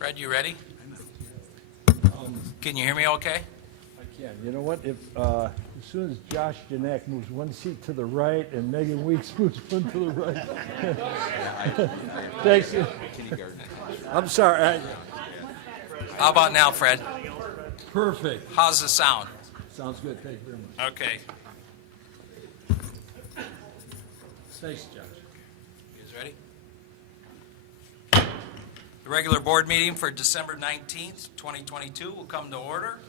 Fred, you ready? Can you hear me okay? I can. You know what? If as soon as Josh Janak moves one seat to the right and Megan Weeks moves one to the right. Thanks. I'm sorry. How about now, Fred? Perfect. How's the sound? Sounds good. Thank you very much. Okay. Thanks, Josh. You guys ready? The regular board meeting for December 19th, 2022 will come to order.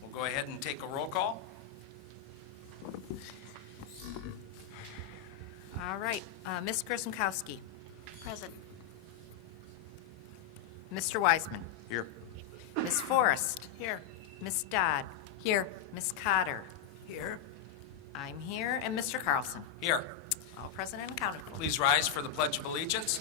We'll go ahead and take a roll call. All right, Ms. Grzynkowski. Present. Mr. Wiseman. Here. Ms. Forrest. Here. Ms. Dodd. Here. Ms. Cotter. Here. I'm here, and Mr. Carlson. Here. All present and accounted for. Please rise for the Pledge of Allegiance.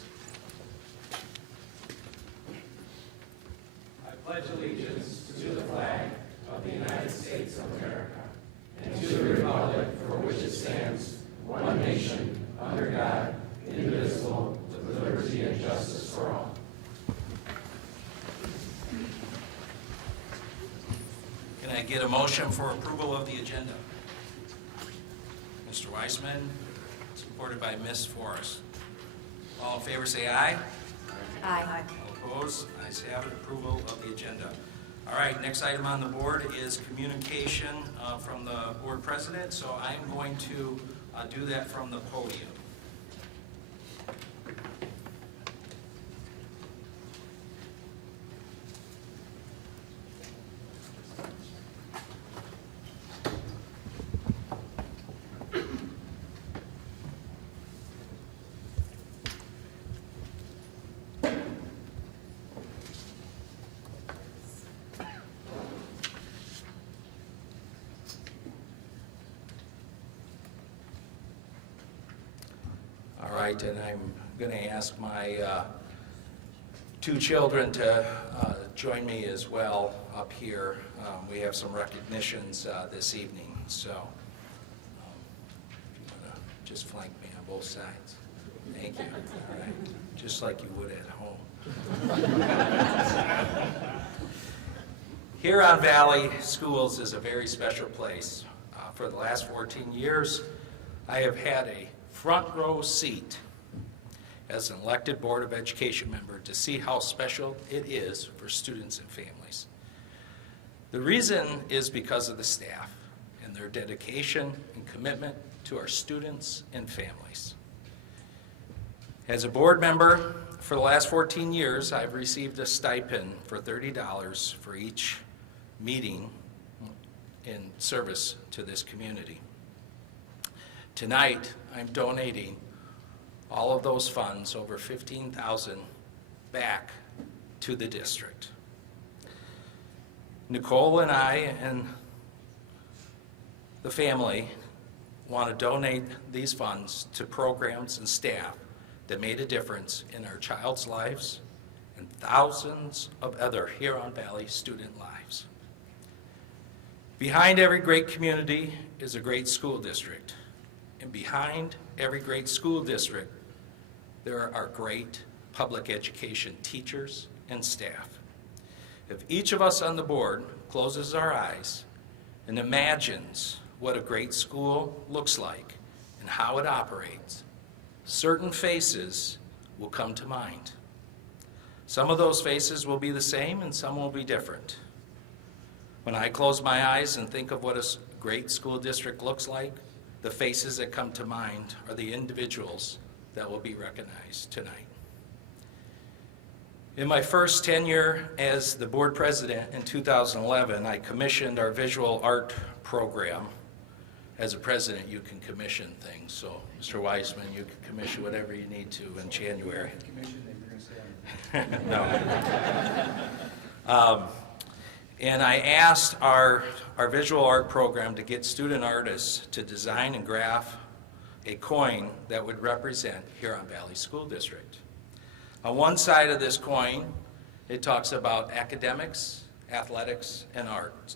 Can I get a motion for approval of the agenda? Mr. Weissman, supported by Ms. Forrest. All in favor say aye. Aye. All opposed? Ayes have it. Approval of the agenda. All right, next item on the board is communication from the board president. So I'm going to do that from the podium. All right, and I'm going to ask my two children to join me as well up here. We have some recognitions this evening, so if you want to just flank me on both sides. Thank you. All right, just like you would at home. Huron Valley Schools is a very special place. For the last 14 years, I have had a front row seat as an elected Board of Education member to see how special it is for students and families. The reason is because of the staff and their dedication and commitment to our students and families. As a board member for the last 14 years, I've received a stipend for $30 for each meeting in service to this community. Tonight, I'm donating all of those funds, over $15,000, back to the district. Nicole and I and the family want to donate these funds to programs and staff that made a difference in our child's lives and thousands of other Huron Valley student lives. Behind every great community is a great school district. And behind every great school district, there are great public education teachers and staff. If each of us on the board closes our eyes and imagines what a great school looks like and how it operates, certain faces will come to mind. Some of those faces will be the same and some will be different. When I close my eyes and think of what a great school district looks like, the faces that come to mind are the individuals that will be recognized tonight. In my first tenure as the board president in 2011, I commissioned our visual art program. As a president, you can commission things. So, Mr. Wiseman, you can commission whatever you need to in January. No. And I asked our visual art program to get student artists to design and graph a coin that would represent Huron Valley School District. On one side of this coin, it talks about academics, athletics, and art.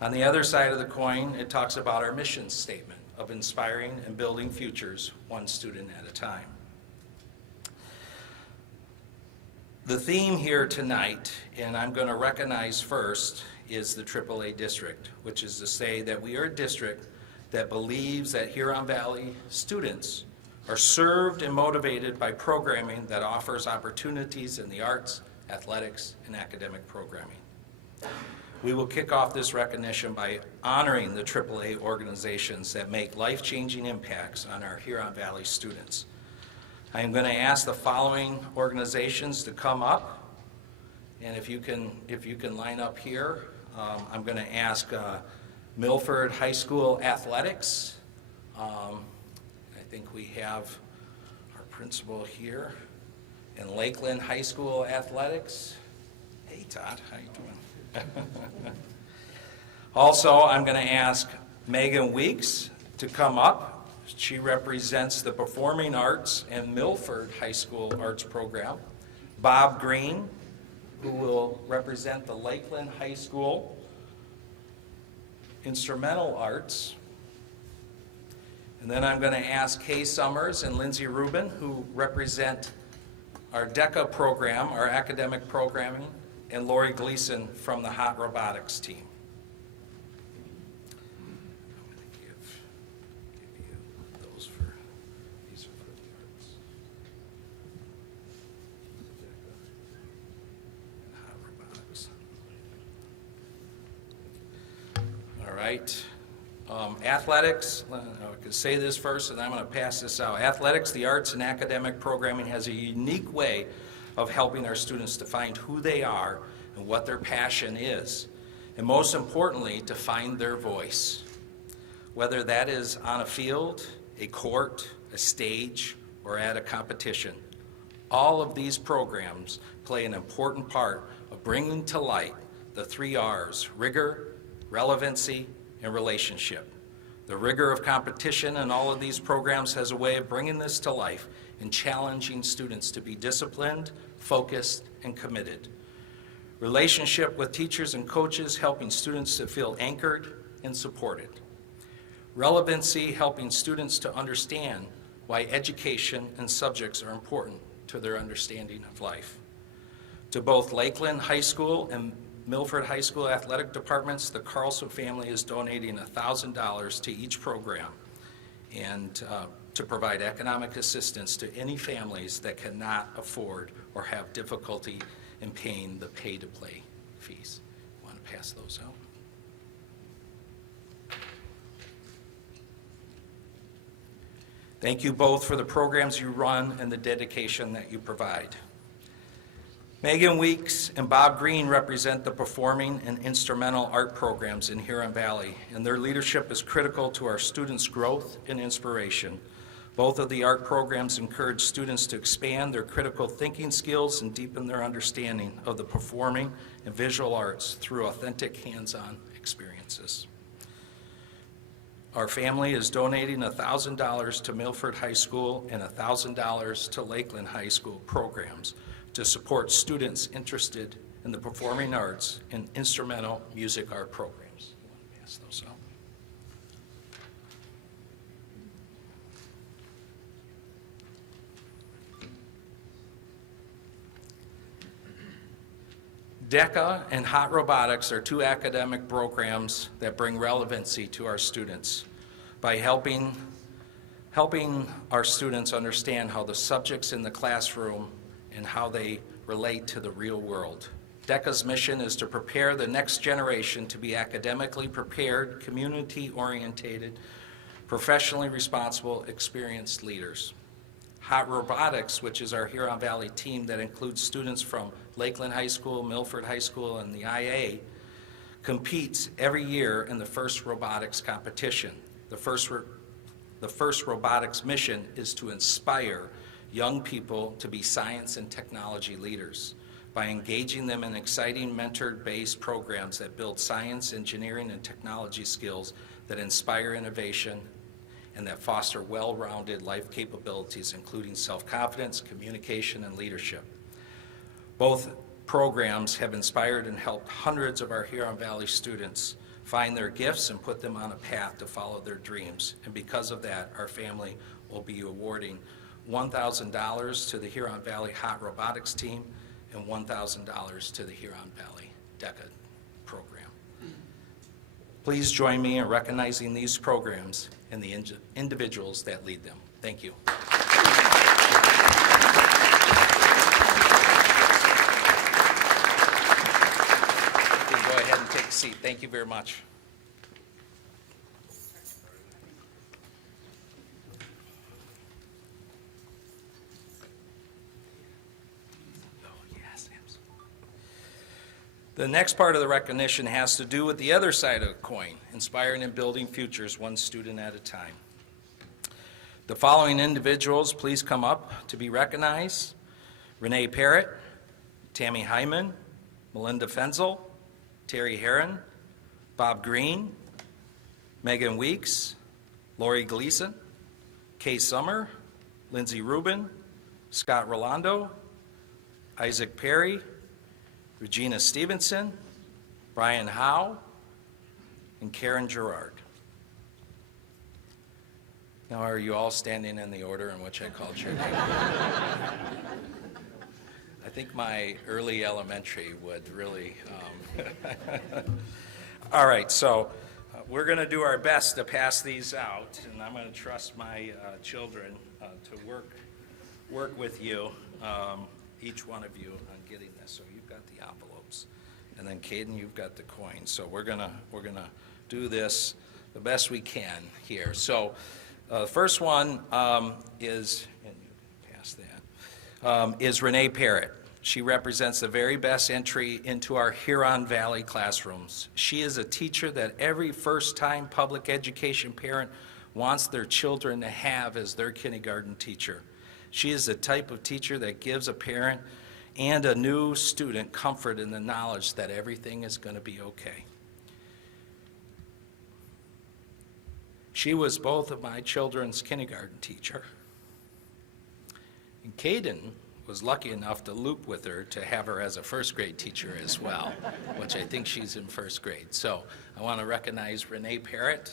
On the other side of the coin, it talks about our mission statement of inspiring and building futures one student at a time. The theme here tonight, and I'm going to recognize first, is the AAA district, which is to say that we are a district that believes that Huron Valley students are served and motivated by programming that offers opportunities in the arts, athletics, and academic programming. We will kick off this recognition by honoring the AAA organizations that make life-changing impacts on our Huron Valley students. I am going to ask the following organizations to come up, and if you can line up here, I'm going to ask Milford High School Athletics. I think we have our principal here, and Lakeland High School Athletics. Hey Todd, how you doing? Also, I'm going to ask Megan Weeks to come up. She represents the Performing Arts and Milford High School Arts Program. Bob Green, who will represent the Lakeland High School Instrumental Arts. And then I'm going to ask Kay Summers and Lindsay Rubin, who represent our DECA program, our academic programming, and Lori Gleason from the Hot Robotics team. Right. Athletics, I can say this first and I'm going to pass this out. Athletics, the arts and academic programming has a unique way of helping our students to find who they are and what their passion is. And most importantly, to find their voice. Whether that is on a field, a court, a stage, or at a competition. All of these programs play an important part of bringing to light the 3 R's: rigor, relevancy, and relationship. The rigor of competition in all of these programs has a way of bringing this to life and challenging students to be disciplined, focused, and committed. Relationship with teachers and coaches, helping students to feel anchored and supported. Relevancy, helping students to understand why education and subjects are important to their understanding of life. To both Lakeland High School and Milford High School athletic departments, the Carlson family is donating $1,000 to each program and to provide economic assistance to any families that cannot afford or have difficulty in paying the pay-to-play fees. Want to pass those out? Thank you both for the programs you run and the dedication that you provide. Megan Weeks and Bob Green represent the performing and instrumental art programs in Huron Valley, and their leadership is critical to our students' growth and inspiration. Both of the art programs encourage students to expand their critical thinking skills and deepen their understanding of the performing and visual arts through authentic hands-on experiences. Our family is donating $1,000 to Milford High School and $1,000 to Lakeland High School programs to support students interested in the performing arts and instrumental music art programs. You want to pass those out? DECA and Hot Robotics are 2 academic programs that bring relevancy to our students by helping our students understand how the subjects in the classroom and how they relate to the real world. DECA's mission is to prepare the next generation to be academically prepared, community-oriented, professionally responsible, experienced leaders. Hot Robotics, which is our Huron Valley team that includes students from Lakeland High School, Milford High School, and the IA, competes every year in the FIRST Robotics competition. The FIRST Robotics mission is to inspire young people to be science and technology leaders by engaging them in exciting mentor-based programs that build science, engineering, and technology skills that inspire innovation and that foster well-rounded life capabilities, including self-confidence, communication, and leadership. Both programs have inspired and helped hundreds of our Huron Valley students find their gifts and put them on a path to follow their dreams. And because of that, our family will be awarding $1,000 to the Huron Valley Hot Robotics team and $1,000 to the Huron Valley DECA program. Please join me in recognizing these programs and the individuals that lead them. Thank you. You can go ahead and take a seat. Thank you very much. The next part of the recognition has to do with the other side of the coin, inspiring and building futures one student at a time. The following individuals, please come up to be recognized. Renee Parrott, Tammy Hyman, Melinda Fenzel, Terry Herron, Bob Green, Megan Weeks, Lori Gleason, Kay Summer, Lindsay Rubin, Scott Rolando, Isaac Perry, Regina Stevenson, Brian Howe, and Karen Gerard. Now, are you all standing in the order in which I called your name? I think my early elementary would really... All right, so we're going to do our best to pass these out, and I'm going to trust my children to work with you, each one of you, on getting this. So you've got the envelopes, and then Caden, you've got the coins. So we're gonna do this the best we can here. So the first one is, and you can pass that, is Renee Parrott. She represents the very best entry into our Huron Valley classrooms. She is a teacher that every first-time public education parent wants their children to have as their kindergarten teacher. She is the type of teacher that gives a parent and a new student comfort in the knowledge that everything is going to be okay. She was both of my children's kindergarten teacher. And Caden was lucky enough to loop with her to have her as a first grade teacher as well, which I think she's in first grade. So I want to recognize Renee Parrott.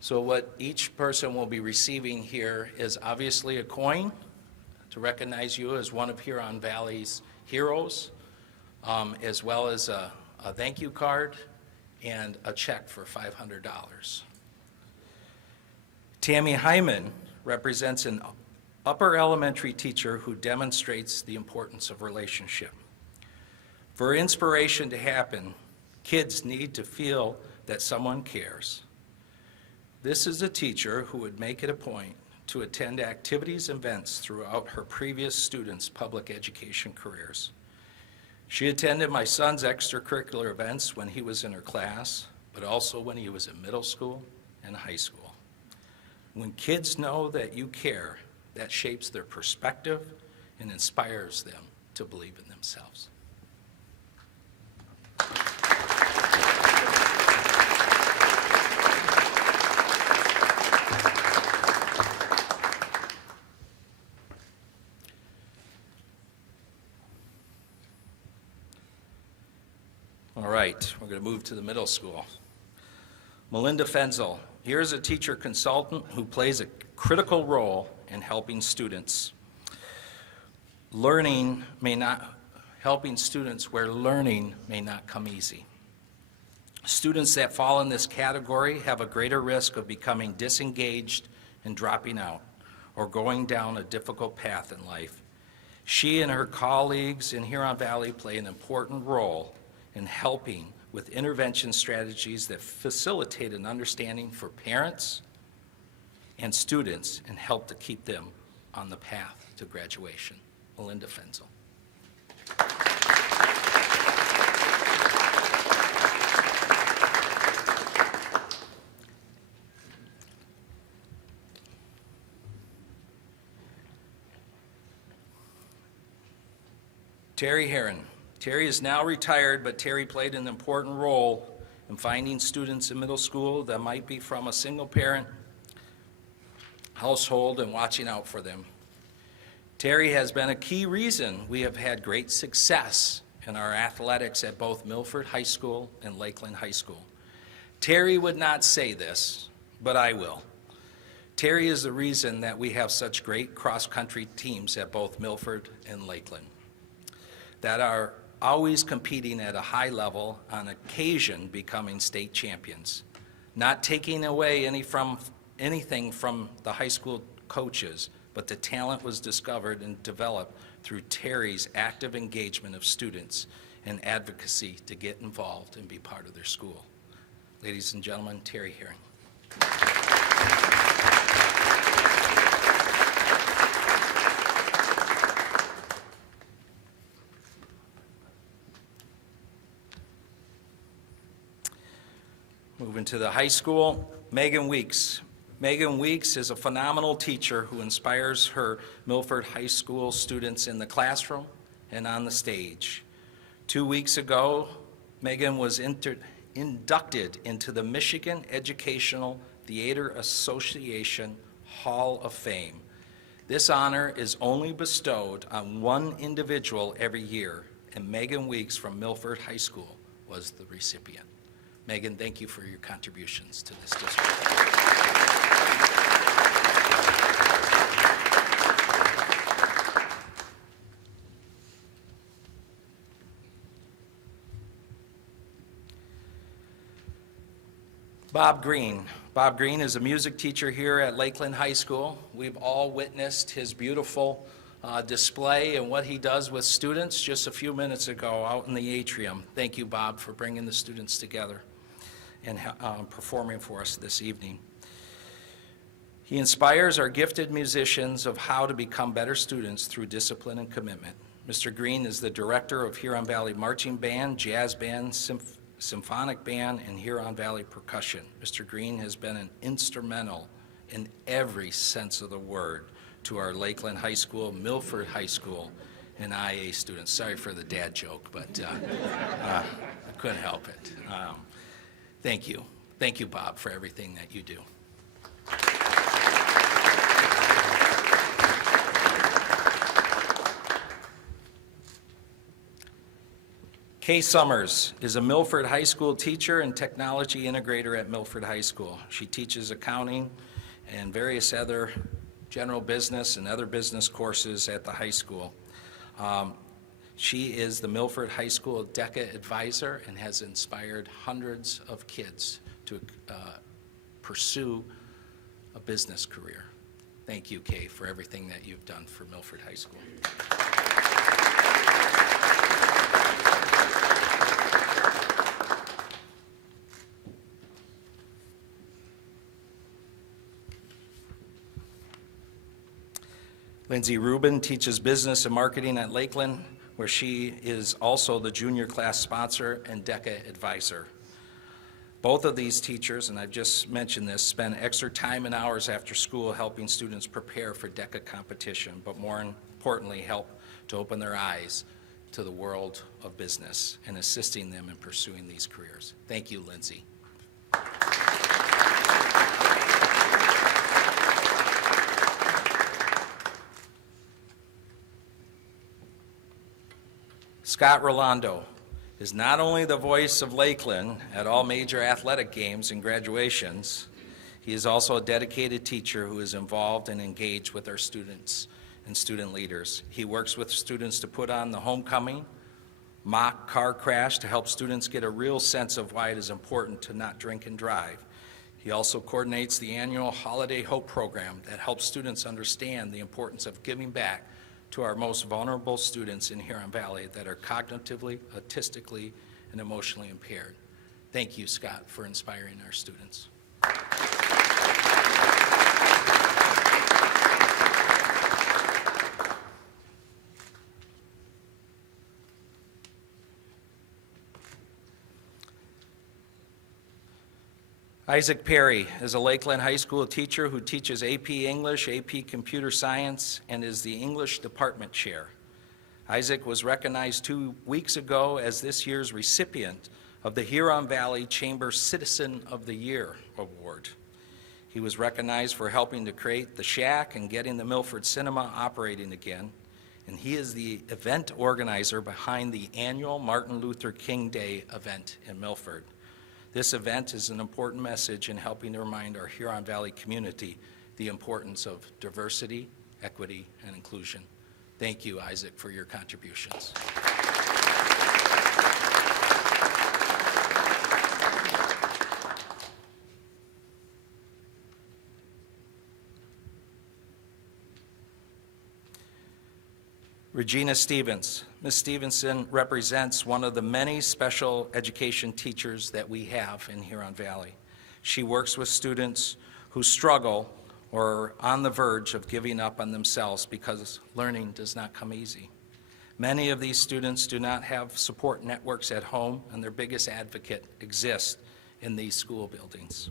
So what each person will be receiving here is obviously a coin to recognize you as one of Huron Valley's heroes, as well as a thank you card and a check for $500. Tammy Hyman represents an upper elementary teacher who demonstrates the importance of relationship. For inspiration to happen, kids need to feel that someone cares. This is a teacher who would make it a point to attend activities and events throughout her previous students' public education careers. She attended my son's extracurricular events when he was in her class, but also when he was in middle school and high school. When kids know that you care, that shapes their perspective and inspires them to believe in themselves. All right, we're going to move to the middle school. Melinda Fenzel. Here's a teacher consultant who plays a critical role in helping students. Helping students where learning may not come easy. Students that fall in this category have a greater risk of becoming disengaged and dropping out, or going down a difficult path in life. She and her colleagues in Huron Valley play an important role in helping with intervention strategies that facilitate an understanding for parents and students and help to keep them on the path to graduation. Melinda Fenzel. Terry Herron. Terry is now retired, but Terry played an important role in finding students in middle school that might be from a single-parent household and watching out for them. Terry has been a key reason we have had great success in our athletics at both Milford High School and Lakeland High School. Terry would not say this, but I will. Terry is the reason that we have such great cross-country teams at both Milford and Lakeland that are always competing at a high level, on occasion becoming state champions, not taking away anything from the high school coaches, but the talent was discovered and developed through Terry's active engagement of students and advocacy to get involved and be part of their school. Ladies and gentlemen, Terry Herring. Moving to the high school, Megan Weeks. Megan Weeks is a phenomenal teacher who inspires her Milford High School students in the classroom and on the stage. 2 weeks ago, Megan was inducted into the Michigan Educational Theater Association Hall of Fame. This honor is only bestowed on one individual every year, and Megan Weeks from Milford High School was the recipient. Megan, thank you for your contributions to this district. Bob Green. Bob Green is a music teacher here at Lakeland High School. We've all witnessed his beautiful display and what he does with students just a few minutes ago out in the atrium. Thank you, Bob, for bringing the students together and performing for us this evening. He inspires our gifted musicians of how to become better students through discipline and commitment. Mr. Green is the director of Huron Valley Marching Band, Jazz Band, Symphonic Band, and Huron Valley Percussion. Mr. Green has been an instrumental in every sense of the word to our Lakeland High School, Milford High School, and IA students. Sorry for the dad joke, but I couldn't help it. Thank you. Thank you, Bob, for everything that you do. Kay Summers is a Milford High School teacher and technology integrator at Milford High School. She teaches accounting and various other general business and other business courses at the high school. She is the Milford High School DECA advisor and has inspired hundreds of kids to pursue a business career. Thank you, Kay, for everything that you've done for Milford High School. Lindsay Rubin teaches business and marketing at Lakeland, where she is also the junior class sponsor and DECA advisor. Both of these teachers, and I've just mentioned this, spend extra time and hours after school helping students prepare for DECA competition, but more importantly, help to open their eyes to the world of business and assisting them in pursuing these careers. Thank you, Lindsay. Scott Rolando is not only the voice of Lakeland at all major athletic games and graduations, he is also a dedicated teacher who is involved and engaged with our students and student leaders. He works with students to put on the homecoming, mock car crash to help students get a real sense of why it is important to not drink and drive. He also coordinates the annual Holiday Hope program that helps students understand the importance of giving back to our most vulnerable students in Huron Valley that are cognitively, autistically, and emotionally impaired. Thank you, Scott, for inspiring our students. Isaac Perry is a Lakeland High School teacher who teaches AP English, AP Computer Science, and is the English Department Chair. Isaac was recognized 2 weeks ago as this year's recipient of the Huron Valley Chamber Citizen of the Year Award. He was recognized for helping to create the Shack and getting the Milford Cinema operating again. and he is the event organizer behind the annual Martin Luther King Day event in Milford. This event is an important message in helping to remind our Huron Valley community the importance of diversity, equity, and inclusion. Thank you, Isaac, for your contributions. Regina Stevens. Ms. Stevenson represents one of the many special education teachers that we have in Huron Valley. She works with students who struggle or are on the verge of giving up on themselves because learning does not come easy. Many of these students do not have support networks at home, and their biggest advocate exists in these school buildings.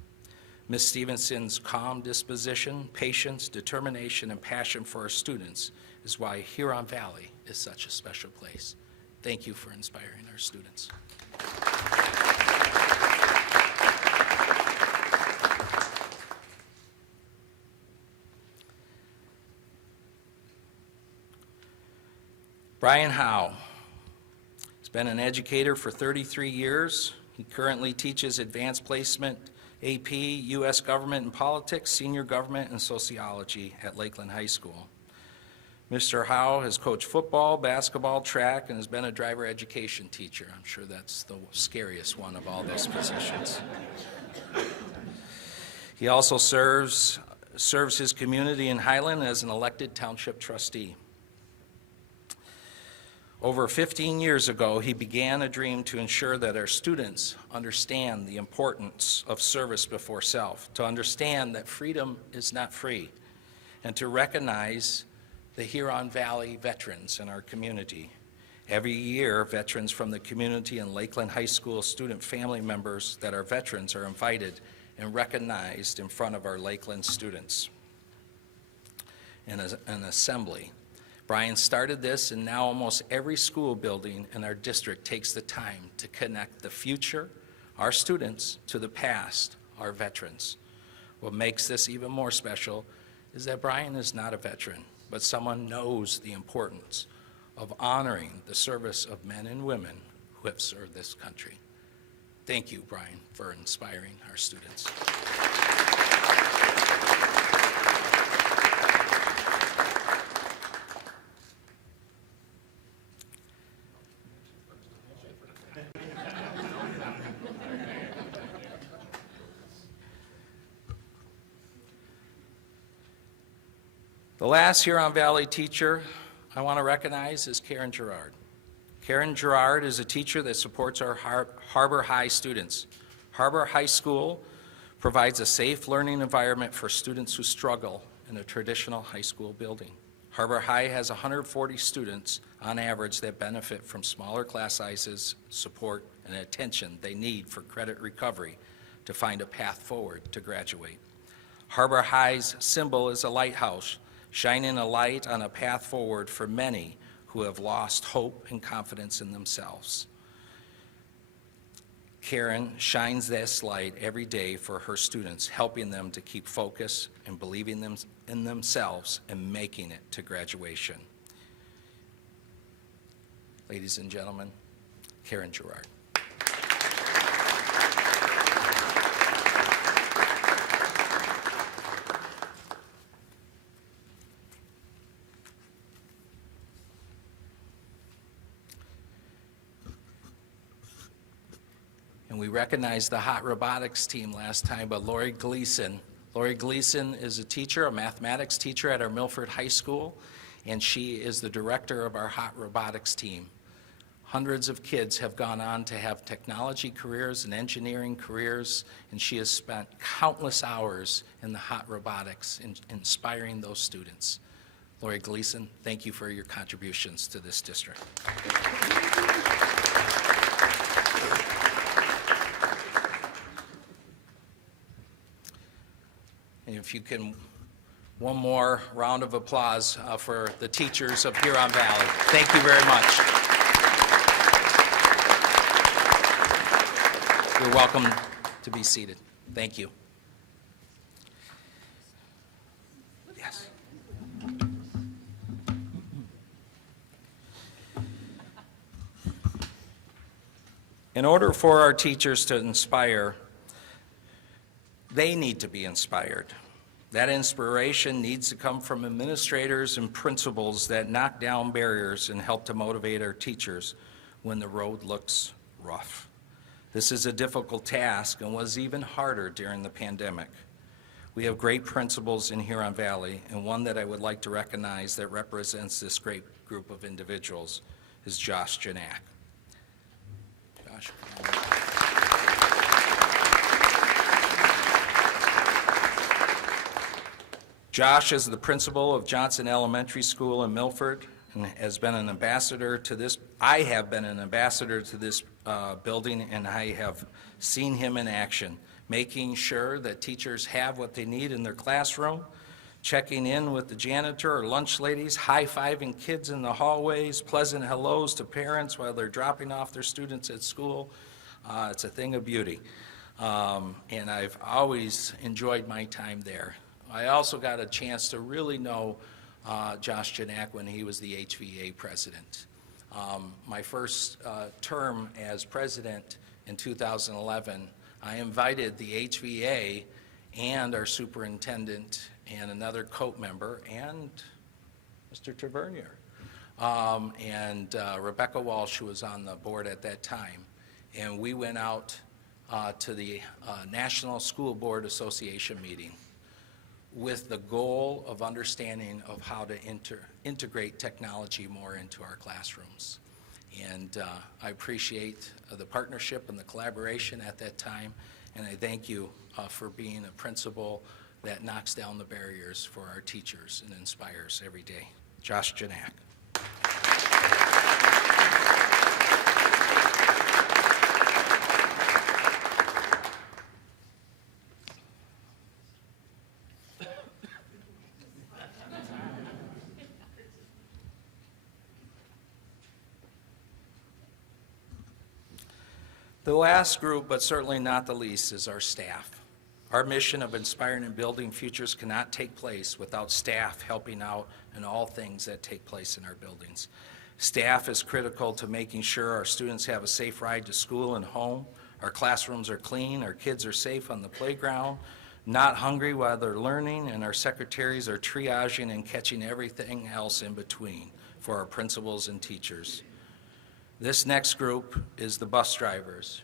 Ms. Stevenson's calm disposition, patience, determination, and passion for our students is why Huron Valley is such a special place. Thank you for inspiring our students. Brian Howe has been an educator for 33 years. He currently teaches advanced placement, AP, U.S. Government and Politics, Senior Government, and Sociology at Lakeland High School. Mr. Howe has coached football, basketball, track, and has been a driver education teacher. I'm sure that's the scariest one of all those positions. He also serves his community in Highland as an elected township trustee. Over 15 years ago, he began a dream to ensure that our students understand the importance of service before self, to understand that freedom is not free, and to recognize the Huron Valley veterans in our community. Every year, veterans from the community and Lakeland High School student family members that are veterans are invited and recognized in front of our Lakeland students in an assembly. Brian started this, and now almost every school building in our district takes the time to connect the future, our students, to the past, our veterans. What makes this even more special is that Brian is not a veteran, but someone knows the importance of honoring the service of men and women who have served this country. Thank you, Brian, for inspiring our students. The last Huron Valley teacher I want to recognize is Karen Gerard. Karen Gerard is a teacher that supports our Harbor High students. Harbor High School provides a safe learning environment for students who struggle in a traditional high school building. Harbor High has 140 students on average that benefit from smaller class sizes, support, and attention they need for credit recovery to find a path forward to graduate. Harbor High's symbol is a lighthouse, shining a light on a path forward for many who have lost hope and confidence in themselves. Karen shines this light every day for her students, helping them to keep focus and believing in themselves and making it to graduation. Ladies and gentlemen, Karen Gerard. And we recognized the hot robotics team last time, but Lori Gleason. Lori Gleason is a teacher, a mathematics teacher at our Milford High School, and she is the director of our hot robotics team. Hundreds of kids have gone on to have technology careers and engineering careers, and she has spent countless hours in the hot robotics inspiring those students. Lori Gleason, thank you for your contributions to this district. And if you can, one more round of applause for the teachers of Huron Valley. Thank you very much. You're welcome to be seated. Thank you. Yes. In order for our teachers to inspire, they need to be inspired. That inspiration needs to come from administrators and principals that knock down barriers and help to motivate our teachers when the road looks rough. This is a difficult task and was even harder during the pandemic. We have great principals in Huron Valley, and one that I would like to recognize that represents this great group of individuals is Josh Janak. Josh. Josh is the principal of Johnson Elementary School in Milford and has been an ambassador to this. I have been an ambassador to this building, and I have seen him in action, making sure that teachers have what they need in their classroom, checking in with the janitor or lunch ladies, high-fiving kids in the hallways, pleasant hellos to parents while they're dropping off their students at school. It's a thing of beauty, and I've always enjoyed my time there. I also got a chance to really know Josh Janak when he was the HVA president. My first term as president in 2011, I invited the HVA and our superintendent and another COAT member and Mr. Tavernier and Rebecca Walsh, who was on the board at that time. And we went out to the National School Board Association meeting with the goal of understanding of how to integrate technology more into our classrooms. And I appreciate the partnership and the collaboration at that time, and I thank you for being a principal that knocks down the barriers for our teachers and inspires every day. Josh Janak. The last group, but certainly not the least, is our staff. Our mission of inspiring and building futures cannot take place without staff helping out in all things that take place in our buildings. Staff is critical to making sure our students have a safe ride to school and home, our classrooms are clean, our kids are safe on the playground, not hungry while they're learning, and our secretaries are triaging and catching everything else in between for our principals and teachers. This next group is the bus drivers.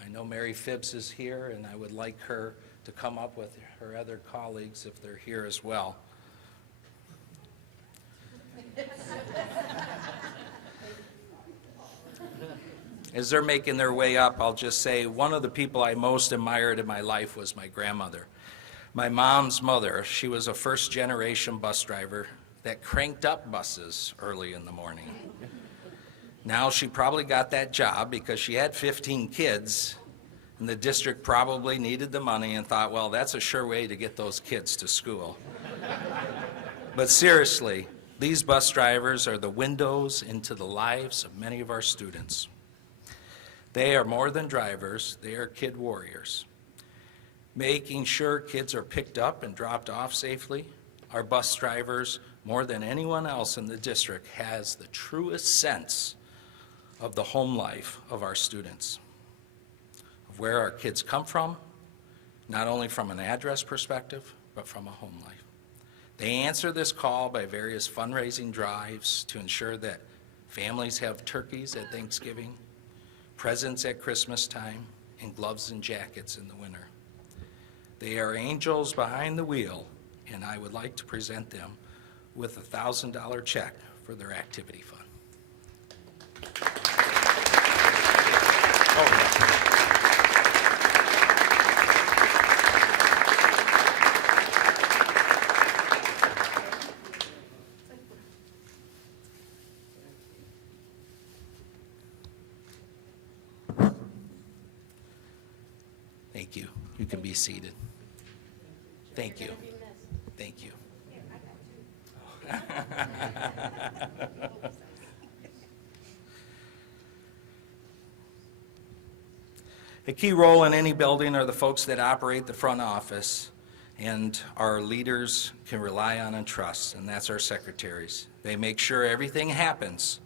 I know Mary Phibbs is here, and I would like her to come up with her other colleagues if they're here as well. As they're making their way up, I'll just say one of the people I most admired in my life was my grandmother. My mom's mother, she was a first-generation bus driver that cranked up buses early in the morning. Now she probably got that job because she had 15 kids, and the district probably needed the money and thought, well, that's a sure way to get those kids to school. But seriously, these bus drivers are the windows into the lives of many of our students. They are more than drivers, they are kid warriors. Making sure kids are picked up and dropped off safely, our bus drivers, more than anyone else in the district, has the truest sense of the home life of our students, of where our kids come from, not only from an address perspective, but from a home life. They answer this call by various fundraising drives to ensure that families have turkeys at Thanksgiving, presents at Christmas time, and gloves and jackets in the winter. They are angels behind the wheel, and I would like to present them with a $1,000 check for their activity fund. Thank you. You can be seated. Thank you. Thank you. A key role in any building are the folks that operate the front office and our leaders can rely on and trust, and that's our secretaries. They make sure everything happens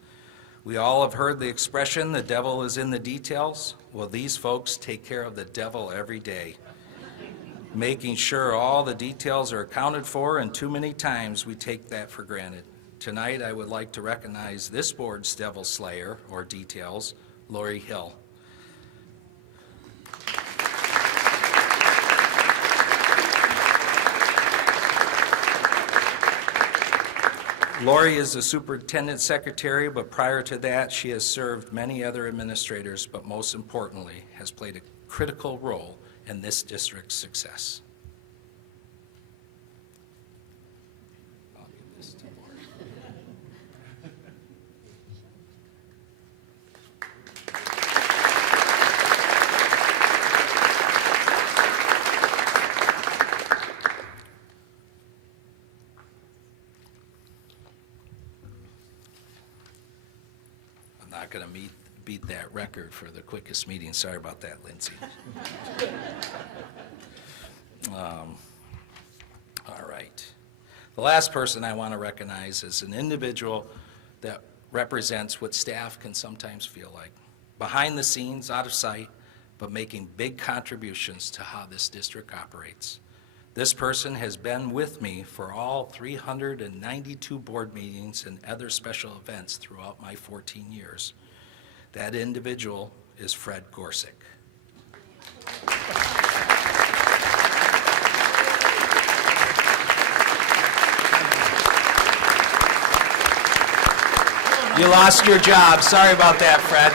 We all have heard the expression, the devil is in the details. Well, these folks take care of the devil every day, making sure all the details are accounted for, and too many times we take that for granted. Tonight, I would like to recognize this board's devil slayer, or details, Lori Hill. Lori is the superintendent secretary, but prior to that, she has served many other administrators, but most importantly, has played a critical role in this district's success. I'll give this to Lori. I'm not going to beat that record for the quickest meeting. Sorry about that, Lindsay. All right. The last person I want to recognize is an individual that represents what staff can sometimes feel like. Behind the scenes, out of sight, but making big contributions to how this district operates. This person has been with me for all 392 board meetings and other special events throughout my 14 years. That individual is Fred Gorsick. You lost your job. Sorry about that, Fred.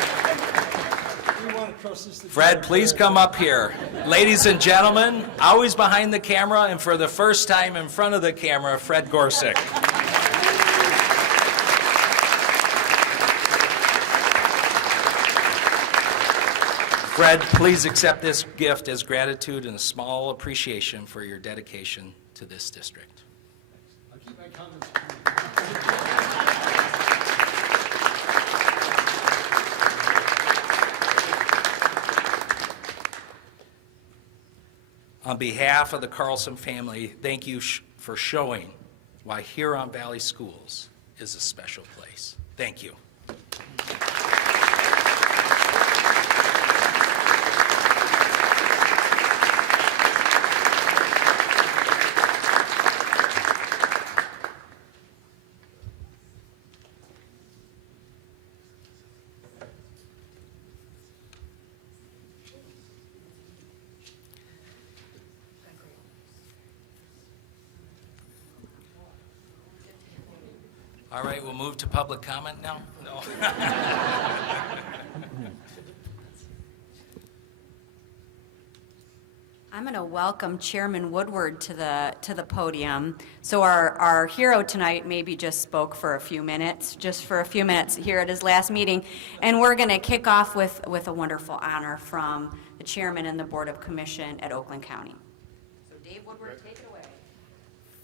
Fred, please come up here. Ladies and gentlemen, always behind the camera and for the first time in front of the camera, Fred Gorsick. Fred, please accept this gift as gratitude and a small appreciation for your dedication to this district. I'll keep my comments. On behalf of the Carlson family, thank you for showing why Huron Valley Schools is a special place. Thank you. All right, we'll move to public comment now? No. I'm going to welcome Chairman Woodward to the podium. So our hero tonight maybe just spoke for a few minutes, here at his last meeting, and we're going to kick off with a wonderful honor from the chairman and the Board of Commission at Oakland County. So Dave Woodward, take it away.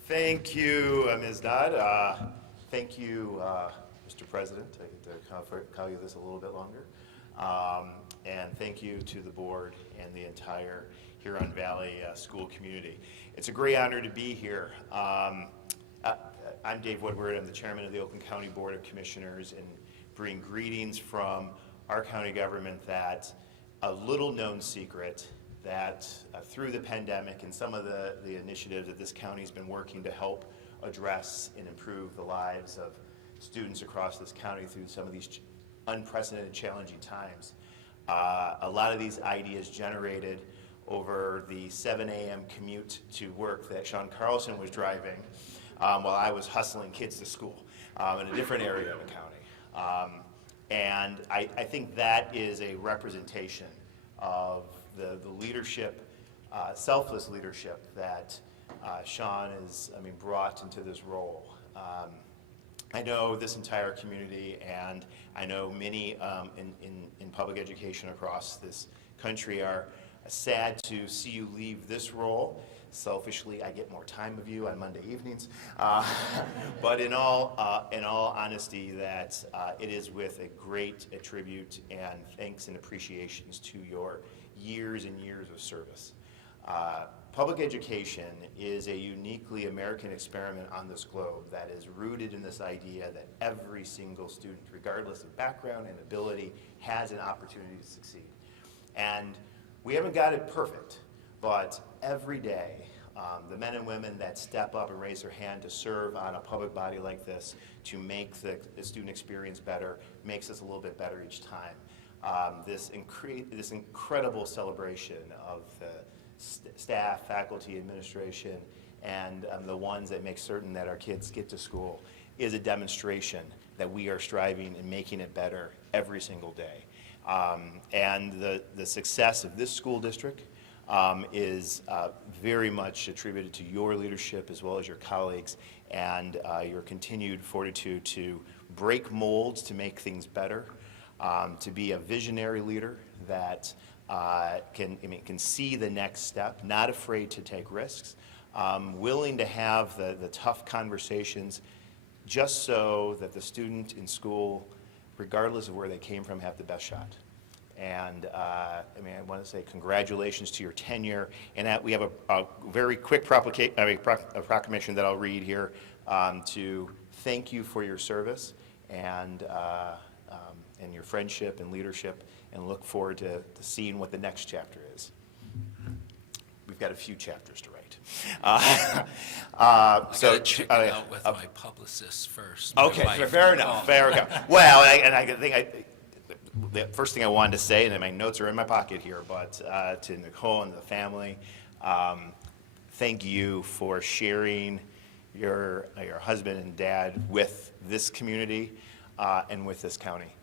Thank you, Ms. Dodd. Thank you, Mr. President. I get to call you this a little bit longer. And thank you to the board and the entire Huron Valley school community. It's a great honor to be here. I'm Dave Woodward. I'm the chairman of the Oakland County Board of Commissioners, and bring greetings from our county government that a little known secret that through the pandemic and some of the initiatives that this county's been working to help address and improve the lives of students across this county through some of these unprecedented, challenging times. A lot of these ideas generated over the 7 a.m. commute to work that Sean Carlson was driving while I was hustling kids to school in a different area of the county. And I think that is a representation of the leadership, selfless leadership that Sean is, brought into this role. I know this entire community, and I know many in public education across this country are sad to see you leave this role. Selfishly, I get more time with you on Monday evenings. But in all honesty, that it is with a great tribute and thanks and appreciations to your years and years of service. Public education is a uniquely American experiment on this globe that is rooted in this idea that every single student, regardless of background and ability, has an opportunity to succeed. And we haven't got it perfect, but every day, the men and women that step up and raise their hand to serve on a public body like this to make the student experience better makes us a little bit better each time. This incredible celebration of the staff, faculty, administration, and the ones that make certain that our kids get to school is a demonstration that we are striving and making it better every single day. And the success of this school district is very much attributed to your leadership as well as your colleagues and your continued fortitude to break molds to make things better, to be a visionary leader that can see the next step, not afraid to take risks, willing to have the tough conversations just so that the student in school, regardless of where they came from, have the best shot. And I want to say congratulations to your tenure, and that we have a very quick proclamation that I'll read here to thank you for your service and your friendship and leadership, and look forward to seeing what the next chapter is. We've got a few chapters to write. I gotta check it out with my publicist first. my Okay, wife. fair enough, fair enough. Well, the first thing I wanted to say, and my notes are in my pocket here, but to Nicole and the family, thank you for sharing your husband and dad with this community and with this county.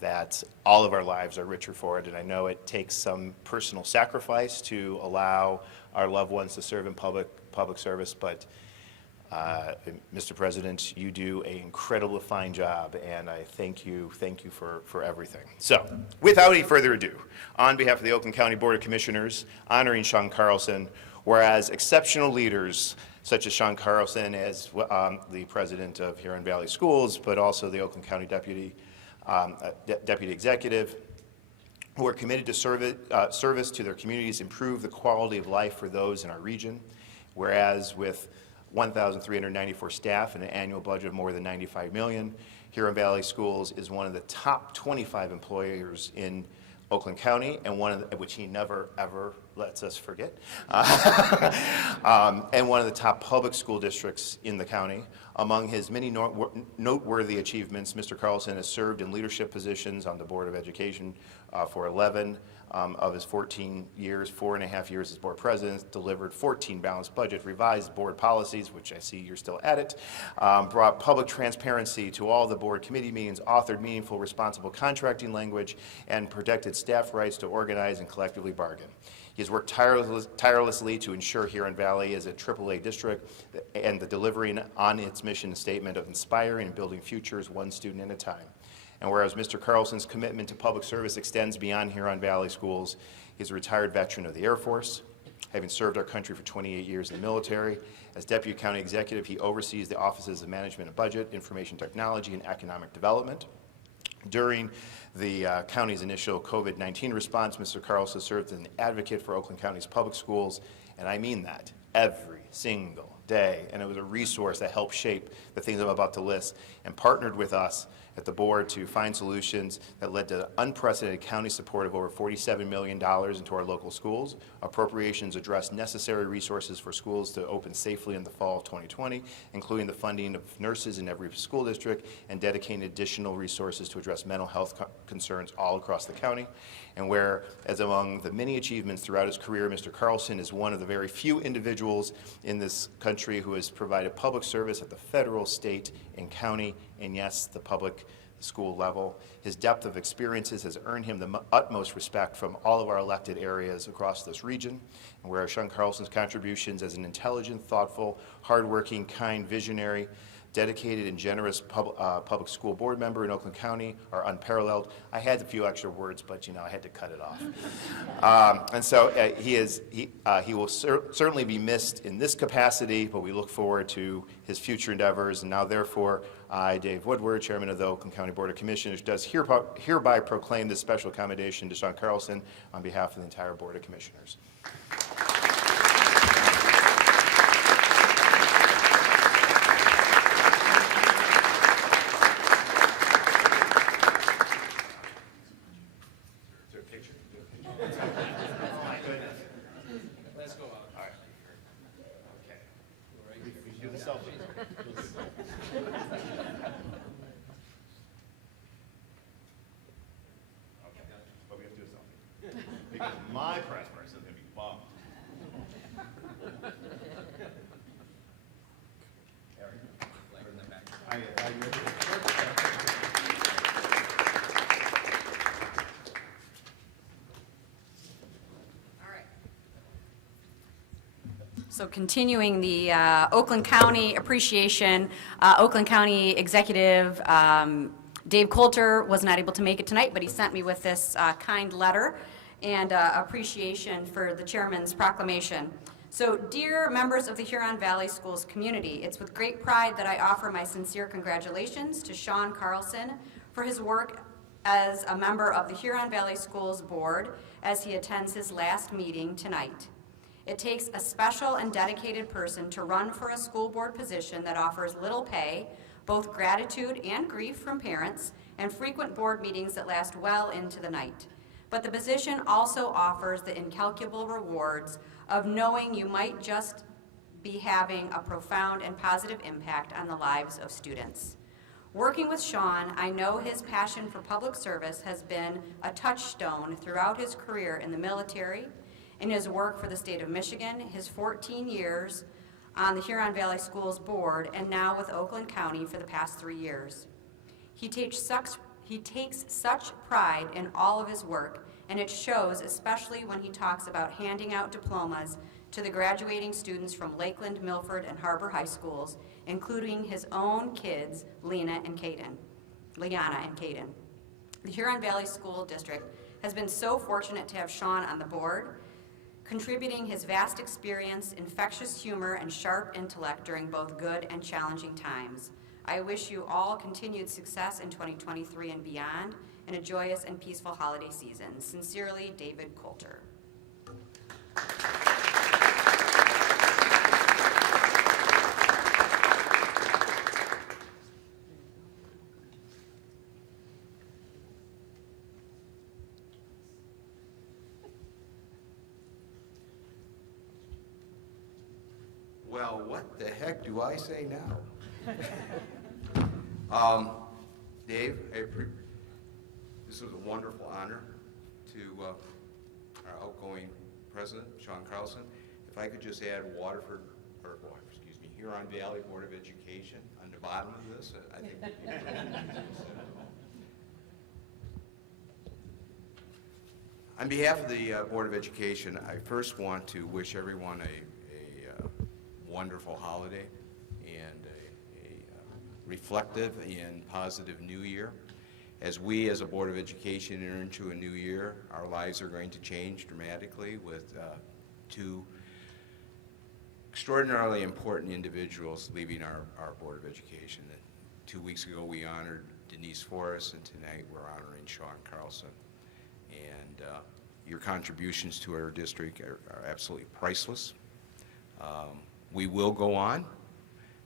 That all of our lives are richer for it, and I know it takes some personal sacrifice to allow our loved ones to serve in public service, but Mr. President, you do an incredibly fine job, and I thank you for everything. So, without any further ado, on behalf of the Oakland County Board of Commissioners, honoring Sean Carlson, whereas exceptional leaders such as Sean Carlson as the president of Huron Valley Schools, but also the Oakland County Deputy Executive, who are committed to service to their communities, improve the quality of life for those in our region. Whereas with 1,394 staff and an annual budget of more than $95 million, Huron Valley Schools is one of the top 25 employers in Oakland County, and which he never ever lets us forget, and one of the top public school districts in the county. Among his many noteworthy achievements, Mr. Carlson has served in leadership positions on the Board of Education for 11 of his 14 years, 4.5 years as board president, delivered 14 balanced budget, revised board policies, which I see you're still at it, brought public transparency to all the board committee meetings, authored meaningful, responsible contracting language, and protected staff rights to organize and collectively bargain. He has worked tirelessly to ensure Huron Valley is a AAA district and the delivering on its mission statement of inspiring and building futures one student at a time. And whereas Mr. Carlson's commitment to public service extends beyond Huron Valley Schools, he's a retired veteran of the Air Force, having served our country for 28 years in the military. As Deputy County Executive, he oversees the Offices of Management and Budget, Information Technology, and Economic Development. During the county's initial COVID-19 response, Mr. Carlson served as an advocate for Oakland County's public schools, and I mean that every single day. And it was a resource that helped shape the things I'm about to list, and partnered with us at the board to find solutions that led to unprecedented county support of over $47 million into our local schools. Appropriations addressed necessary resources for schools to open safely in the fall of 2020, including the funding of nurses in every school district and dedicating additional resources to address mental health concerns all across the county. And where, as among the many achievements throughout his career, Mr. Carlson is one of the very few individuals in this country who has provided public service at the federal, state, and county, and yes, the public school level. His depth of experiences has earned him the utmost respect from all of our elected areas across this region. And where Sean Carlson's contributions as an intelligent, thoughtful, hardworking, kind, visionary, dedicated and generous public school board member in Oakland County are unparalleled. I had a few extra words, but I had to cut it off. And so he will certainly be missed in this capacity, but we look forward to his future endeavors. And now, therefore, I, Dave Woodward, Chairman of the Oakland County Board of Commissioners, does hereby proclaim this special accommodation to Sean Carlson on behalf of the entire Board of Commissioners. My press person is gonna be bummed. So continuing the Oakland County appreciation, Oakland County Executive Dave Coulter was not able to make it tonight, but he sent me with this kind letter and appreciation for the chairman's proclamation. So, dear members of the Huron Valley Schools community, it's with great pride that I offer my sincere congratulations to Sean Carlson for his work as a member of the Huron Valley Schools Board as he attends his last meeting tonight. It takes a special and dedicated person to run for a school board position that offers little pay, both gratitude and grief from parents, and frequent board meetings that last well into the night. But the position also offers the incalculable rewards of knowing you might just be having a profound and positive impact on the lives of students. Working with Sean, I know his passion for public service has been a touchstone throughout his career in the military, in his work for the state of Michigan, his 14 years on the Huron Valley Schools Board, and now with Oakland County for the past 3 years. He takes such pride in all of his work, and it shows especially when he talks about handing out diplomas to the graduating students from Lakeland, Milford, and Harbor High Schools, including his own kids, Liana and Caden. The Huron Valley School District has been so fortunate to have Sean on the board, contributing his vast experience, infectious humor, and sharp intellect during both good and challenging times. I wish you all continued success in 2023 and beyond, and a joyous and peaceful holiday season. Sincerely, David Coulter. Well, what the heck do I say now? Dave, this was a wonderful honor to our outgoing president, Sean Carlson. If I could just add Huron Valley Board of Education on the bottom of this, I think we'd be really On behalf of the Board of Education, I first want to wish everyone a wonderful holiday and a reflective and positive new year. As we, as a Board of Education, enter into a new year, our lives are going to change dramatically with two extraordinarily important individuals leaving our Board of Education. 2 weeks ago, we honored Denise Forrest, and tonight we're honoring Sean Carlson. And your contributions to our district are absolutely priceless. We will go on,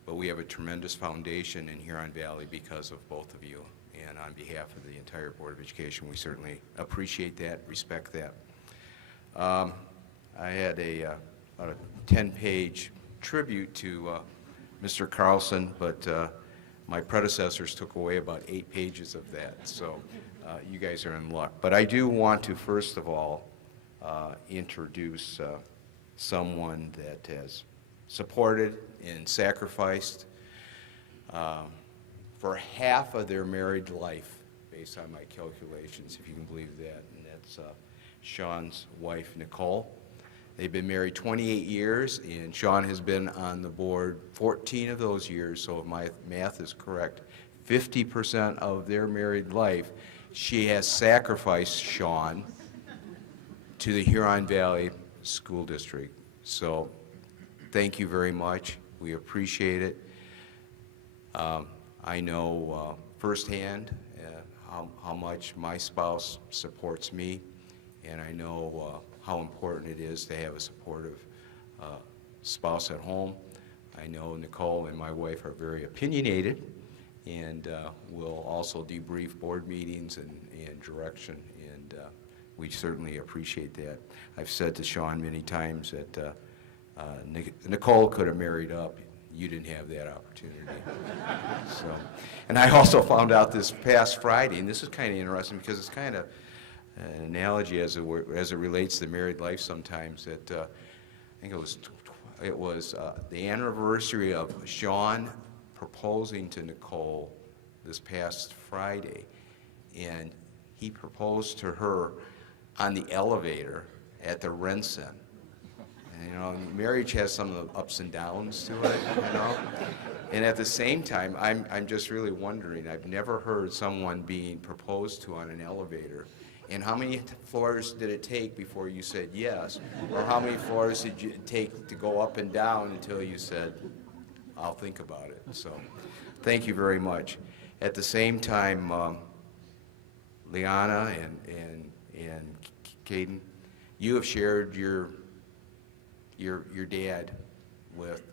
but we have a tremendous foundation in Huron Valley because of both of you. And on behalf of the entire Board of Education, we certainly appreciate that, respect that. I had about a 10-page tribute to Mr. Carlson, but my predecessors took away about 8 pages of that, so you guys are in luck. But I do want to, first of all, introduce someone that has supported and sacrificed for half of their married life, based on my calculations, if you can believe that, and that's Sean's wife, Nicole. They've been married 28 years, and Sean has been on the board 14 of those years, so if my math is correct, 50% of their married life, she has sacrificed Sean to the Huron Valley School District. So thank you very much. We appreciate it. I know firsthand how much my spouse supports me, and I know how important it is to have a supportive spouse at home. I know Nicole and my wife are very opinionated, and we'll also debrief board meetings and direction, and we certainly appreciate that. I've said to Sean many times that Nicole could have married up. You didn't have that opportunity. So, and I also found out this past Friday, and this is kind of interesting because it's kind of an analogy as it relates to married life sometimes. That I think it was the anniversary of Sean proposing to Nicole this past Friday, and he proposed to her on the elevator at the Renson. And, you know, marriage has some of the ups and downs to it, you know. And at the same time, I'm just really wondering, I've never heard someone being proposed to on an elevator. And how many floors did it take before you said yes? Or how many floors did it take to go up and down until you said, I'll think about it? So, thank you very much. At the same time, Liana and Caden, you have shared your dad with,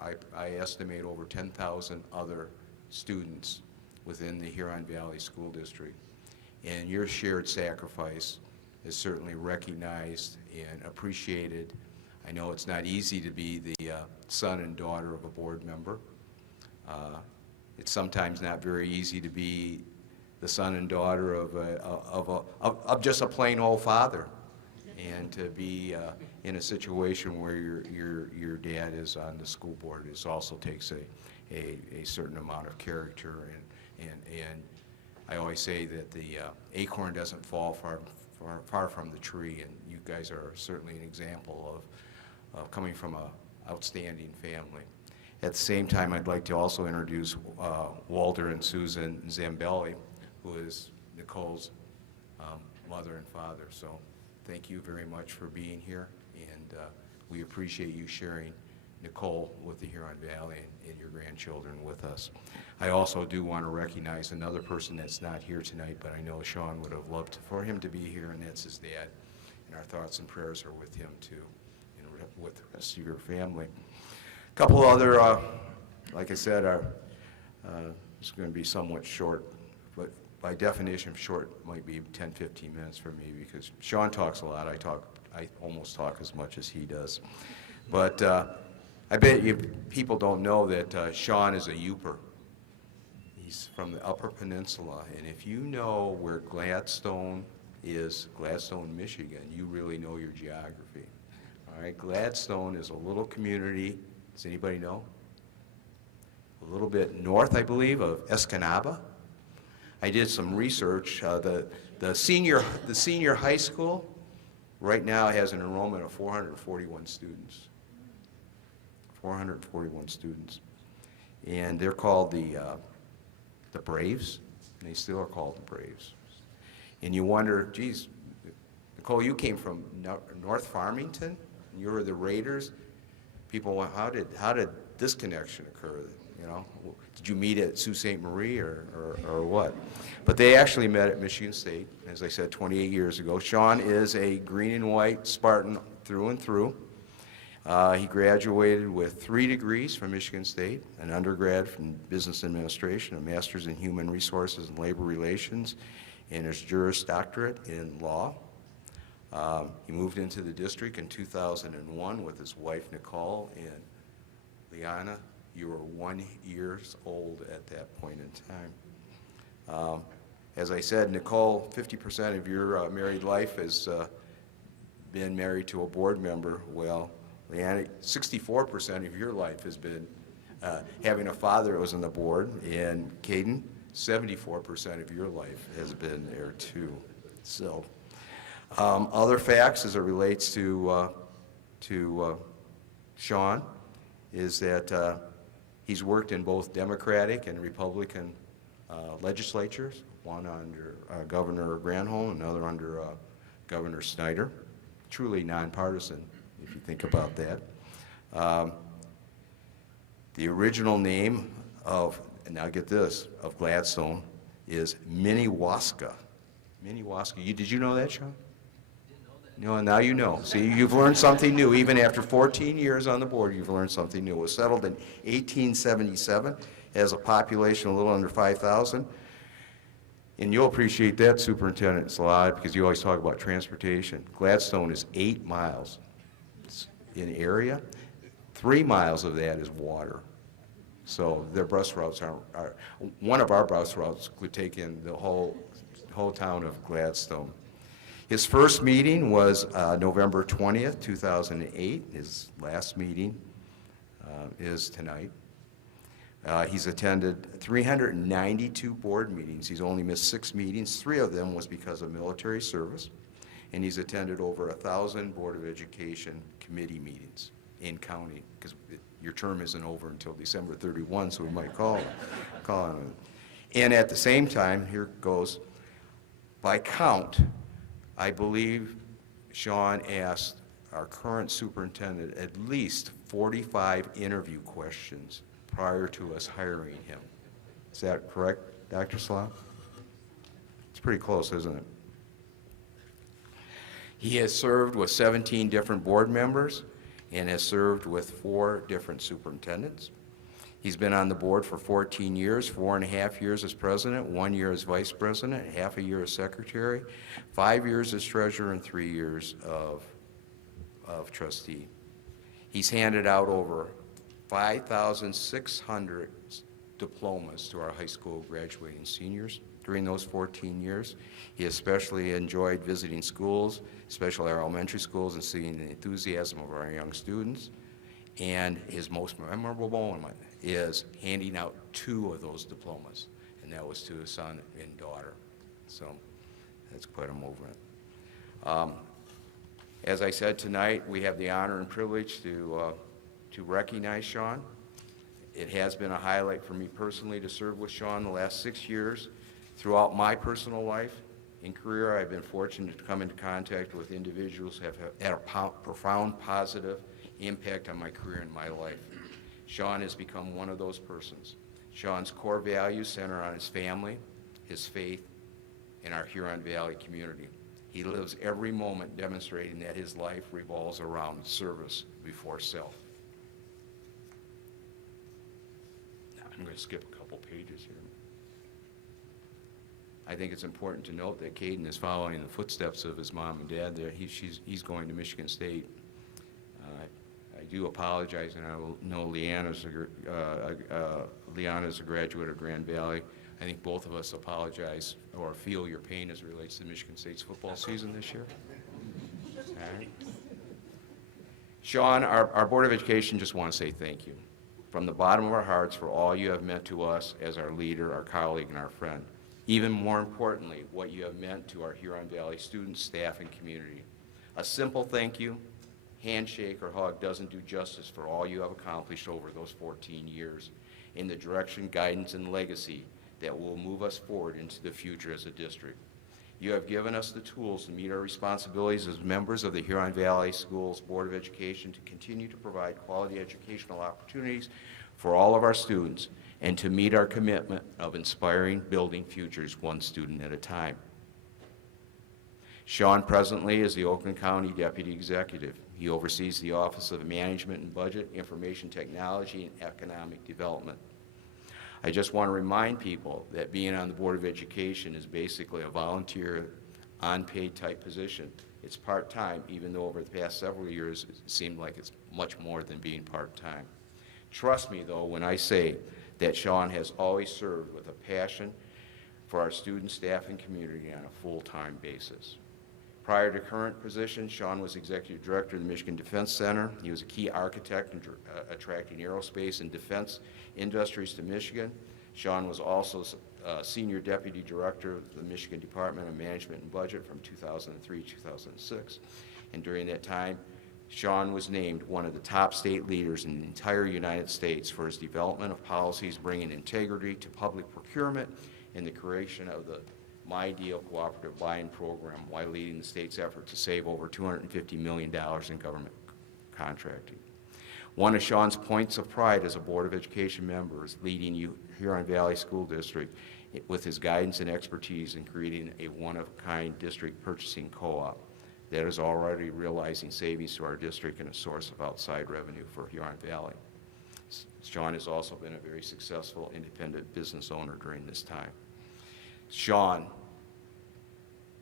I estimate, over 10,000 other students within the Huron Valley School District. And your shared sacrifice is certainly recognized and appreciated. I know it's not easy to be the son and daughter of a board member. It's sometimes not very easy to be the son and daughter of just a plain old father, and to be in a situation where your dad is on the school board also takes a certain amount of character, and I always say that the acorn doesn't fall far from the tree, and you guys are certainly an example of coming from an outstanding family. At the same time, I'd like to also introduce Walter and Susan Zambelli, who is Nicole's mother and father. So thank you very much for being here, and we appreciate you sharing Nicole with the Huron Valley and your grandchildren with us. I also do want to recognize another person that's not here tonight, but I know Sean would have loved for him to be here, and that's his dad. And our thoughts and prayers are with him too, and with the rest of your family. A couple other, like I said, it's going to be somewhat short, but by definition, short might be 10, 15 minutes for me, because Sean talks a lot. I almost talk as much as he does. But I bet you people don't know that Sean is a Yooper. He's from the Upper Peninsula, and if you know where Gladstone is, Gladstone, Michigan, you really know your geography. All right, Gladstone is a little community. Does anybody know? A little bit north, I believe, of Escanaba. I did some research. The senior high school right now has an enrollment of 441 students. 441 students, and they're called the Braves. And they still are called the Braves. And you wonder, geez, Nicole, you came from North Farmington, and you were the Raiders. People went, how did this connection occur? You know, did you meet at Sault Ste. Marie or what? But they actually met at Michigan State, as I said, 28 years ago. Sean is a green and white Spartan through and through. He graduated with 3 degrees from Michigan State, an undergrad from business administration, a master's in human resources and labor relations, and his Juris Doctorate in law. He moved into the district in 2001 with his wife, Nicole, and Liana. You were 1 year old at that point in time. As I said, Nicole, 50% of your married life has been married to a board member. Well, Leanne, 64% of your life has been having a father that was on the board, and Caden, 74% of your life has been there too. So, other facts as it relates to Sean is that he's worked in both Democratic and Republican legislatures, one under Governor Granholm, another under Governor Snyder. Truly nonpartisan, if you think about that. The original name of, and now get this, of Gladstone is Minnewaska. Minnewaska. Did you know that, Sean? No, now you know. See, you've learned something new. Even after 14 years on the board, you've learned something new. It was settled in 1877, has a population a little under 5,000. And you'll appreciate that, Superintendent Slide, because you always talk about transportation. Gladstone is 8 miles in area. 3 miles of that is water. So their bus routes are one of our bus routes would take in the whole town of Gladstone. His first meeting was November 20th, 2008. His last meeting is tonight. He's attended 392 board meetings. He's only missed 6 meetings. 3 of them was because of military service. And he's attended over 1,000 Board of Education committee meetings in county, because your term isn't over until December 31, so we might call on him. And at the same time, here goes, by count, I believe Sean asked our current superintendent at least 45 interview questions prior to us hiring him. Is that correct, Dr. Slav? It's pretty close, isn't it? He has served with 17 different board members and has served with 4 different superintendents. He's been on the board for 14 years, 4.5 years as president, 1 year as vice president, half a year as secretary, 5 years as treasurer, and 3 years of trustee. He's handed out over 5,600 diplomas to our high school graduating seniors during those 14 years. He especially enjoyed visiting schools, especially our elementary schools, and seeing the enthusiasm of our young students. And his most memorable moment is handing out 2 of those diplomas, and that was to his son and daughter. So that's quite a movement. As I said tonight, we have the honor and privilege to recognize Sean. It has been a highlight for me personally to serve with Sean the last 6 years. Throughout my personal life and career, I've been fortunate to come into contact with individuals who have had a profound positive impact on my career and my life. Sean has become one of those persons. Sean's core values center on his family, his faith, and our Huron Valley community. He lives every moment demonstrating that his life revolves around service before self. Now, I'm going to skip a couple pages here. I think it's important to note that Caden is following in the footsteps of his mom and dad. He's going to Michigan State. I do apologize, and I will know Leanna's a graduate of Grand Valley. I think both of us apologize or feel your pain as it relates to Michigan State's football season this year. All right. Sean, our Board of Education just want to say thank you from the bottom of our hearts for all you have meant to us as our leader, our colleague, and our friend. Even more importantly, what you have meant to our Huron Valley students, staff, and community. A simple thank you, handshake, or hug doesn't do justice for all you have accomplished over those 14 years in the direction, guidance, and legacy that will move us forward into the future as a district. You have given us the tools to meet our responsibilities as members of the Huron Valley Schools Board of Education to continue to provide quality educational opportunities for all of our students and to meet our commitment of inspiring, building futures one student at a time. Sean presently is the Oakland County Deputy Executive. He oversees the Office of Management and Budget, Information Technology, and Economic Development. I just want to remind people that being on the Board of Education is basically a volunteer, unpaid type position. It's part-time, even though over the past several years it seemed like it's much more than being part-time. Trust me, though, when I say that Sean has always served with a passion for our students, staff, and community on a full-time basis. Prior to current position, Sean was Executive Director of the Michigan Defense Center. He was a key architect in attracting aerospace and defense industries to Michigan. Sean was also Senior Deputy Director of the Michigan Department of Management and Budget from 2003 to 2006. And during that time, Sean was named one of the top state leaders in the entire United States for his development of policies bringing integrity to public procurement and the creation of the My Deal Cooperative Buying Program while leading the state's effort to save over $250 million in government contracting. One of Sean's points of pride as a Board of Education member is leading Huron Valley School District with his guidance and expertise in creating a one-of-a-kind district purchasing co-op that is already realizing savings to our district and a source of outside revenue for Huron Valley. Sean has also been a very successful independent business owner during this time. Sean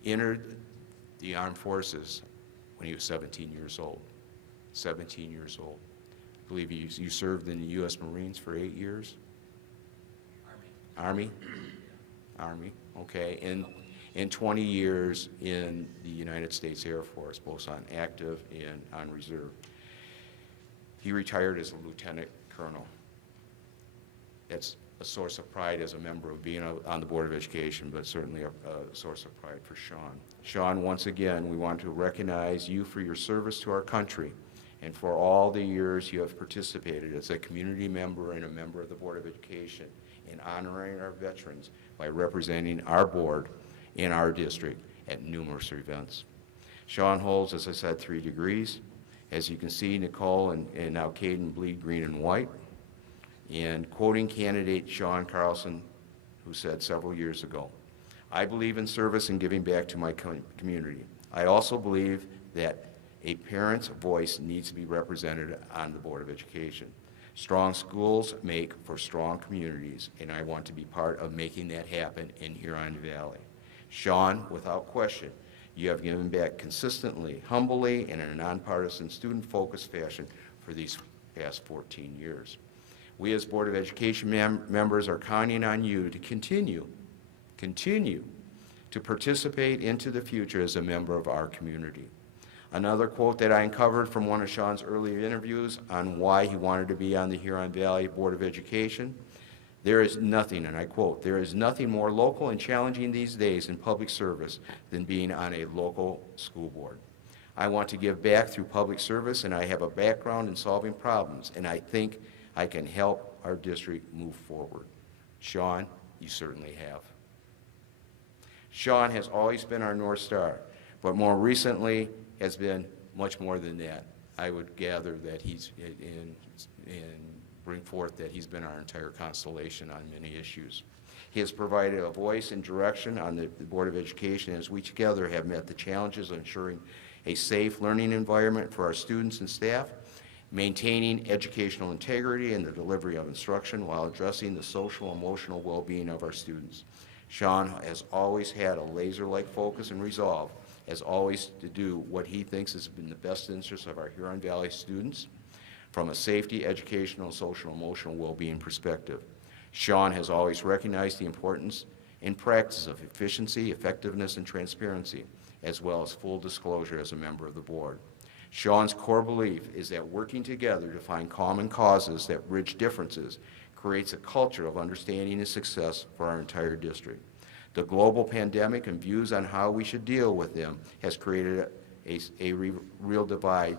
entered the armed forces when he was 17 years old. 17 years old. I believe you served in the U.S. Marines for 8 years? Army? Army, okay. and 20 years in the United States Air Force, both on active and on reserve. He retired as a lieutenant colonel. That's a source of pride as a member of being on the Board of Education, but certainly a source of pride for Sean. Sean, once again, we want to recognize you for your service to our country and for all the years you have participated as a community member and a member of the Board of Education in honoring our veterans by representing our board in our district at numerous events. Sean holds, as I said, 3 degrees. As you can see, Nicole and now Caden bleed green and white. And quoting candidate Sean Carlson, who said several years ago, "I believe in service and giving back to my community. I also believe that a parent's voice needs to be represented on the Board of Education. Strong schools make for strong communities, and I want to be part of making that happen in Huron Valley." Sean, without question, you have given back consistently, humbly, and in a nonpartisan, student-focused fashion for these past 14 years. We as Board of Education members are counting on you to continue to participate into the future as a member of our community. Another quote that I uncovered from one of Sean's earlier interviews on why he wanted to be on the Huron Valley Board of Education: "There is nothing," and I quote, "there is nothing more local and challenging these days in public service than being on a local school board. I want to give back through public service, and I have a background in solving problems, and I think I can help our district move forward." Sean, you certainly have. Sean has always been our North Star, but more recently has been much more than that. I would gather that he's bring forth that he's been our entire constellation on many issues. He has provided a voice and direction on the Board of Education as we together have met the challenges of ensuring a safe learning environment for our students and staff, maintaining educational integrity and the delivery of instruction while addressing the social and emotional well-being of our students. Sean has always had a laser-like focus and resolve, as always, to do what he thinks has been the best interest of our Huron Valley students from a safety, educational, social, emotional well-being perspective. Sean has always recognized the importance and practice of efficiency, effectiveness, and transparency, as well as full disclosure as a member of the board. Sean's core belief is that working together to find common causes that bridge differences creates a culture of understanding and success for our entire district. The global pandemic and views on how we should deal with them has created a real divide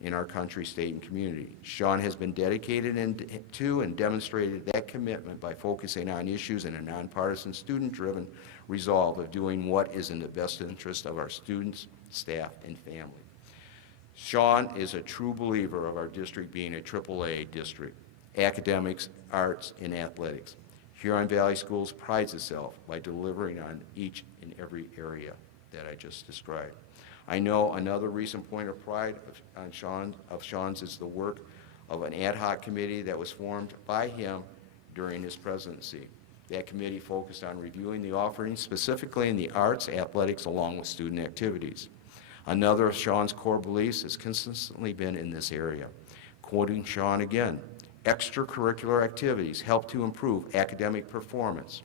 in our country, state, and community. Sean has been dedicated to and demonstrated that commitment by focusing on issues in a nonpartisan, student-driven resolve of doing what is in the best interest of our students, staff, and family. Sean is a true believer of our district being a AAA district, academics, arts, and athletics. Huron Valley Schools prides itself by delivering on each and every area that I just described. I know another recent point of pride of Sean's is the work of an ad hoc committee that was formed by him during his presidency. That committee focused on reviewing the offerings, specifically in the arts, athletics, along with student activities. Another of Sean's core beliefs has consistently been in this area. Quoting Sean again, "Extracurricular activities help to improve academic performance,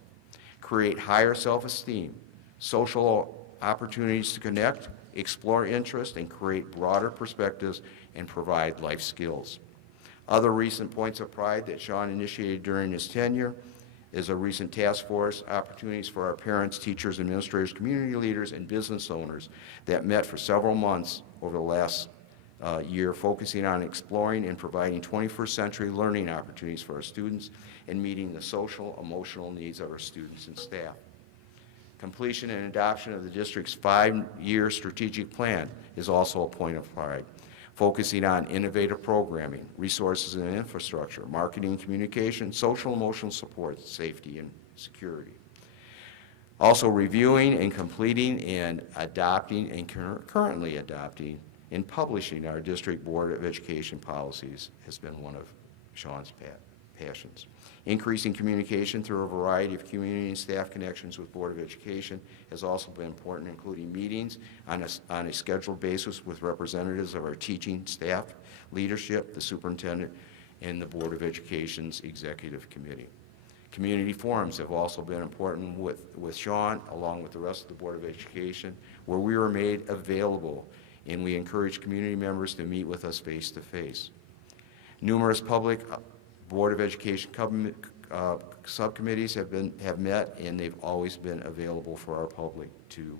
create higher self-esteem, social opportunities to connect, explore interest, and create broader perspectives and provide life skills." Other recent points of pride that Sean initiated during his tenure is a recent task force opportunities for our parents, teachers, administrators, community leaders, and business owners that met for several months over the last year, focusing on exploring and providing 21st century learning opportunities for our students and meeting the social, emotional needs of our students and staff. Completion and adoption of the district's 5-year strategic plan is also a point of pride, focusing on innovative programming, resources and infrastructure, marketing, communication, social emotional support, safety, and security. Also reviewing and completing and adopting and currently adopting and publishing our district Board of Education policies has been one of Sean's passions. Increasing communication through a variety of community and staff connections with Board of Education has also been important, including meetings on a scheduled basis with representatives of our teaching staff, leadership, the superintendent, and the Board of Education's executive committee. Community forums have also been important with Sean, along with the rest of the Board of Education, where we were made available, and we encourage community members to meet with us face-to-face. Numerous public Board of Education subcommittees have met, and they've always been available for our public to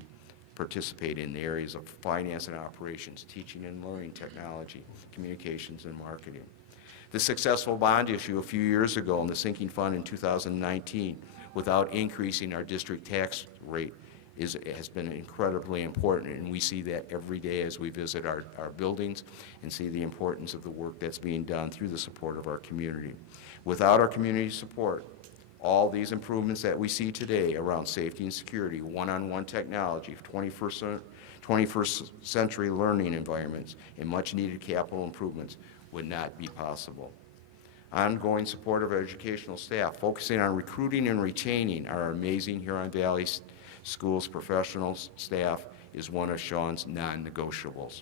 participate in the areas of finance and operations, teaching and learning technology, communications, and marketing. The successful bond issue a few years ago and the sinking fund in 2019, without increasing our district tax rate, has been incredibly important, and we see that every day as we visit our buildings and see the importance of the work that's being done through the support of our community. Without our community support, all these improvements that we see today around safety and security, one-on-one technology, 21st century learning environments, and much-needed capital improvements would not be possible. Ongoing support of our educational staff, focusing on recruiting and retaining our amazing Huron Valley Schools professional staff, is one of Sean's non-negotiables.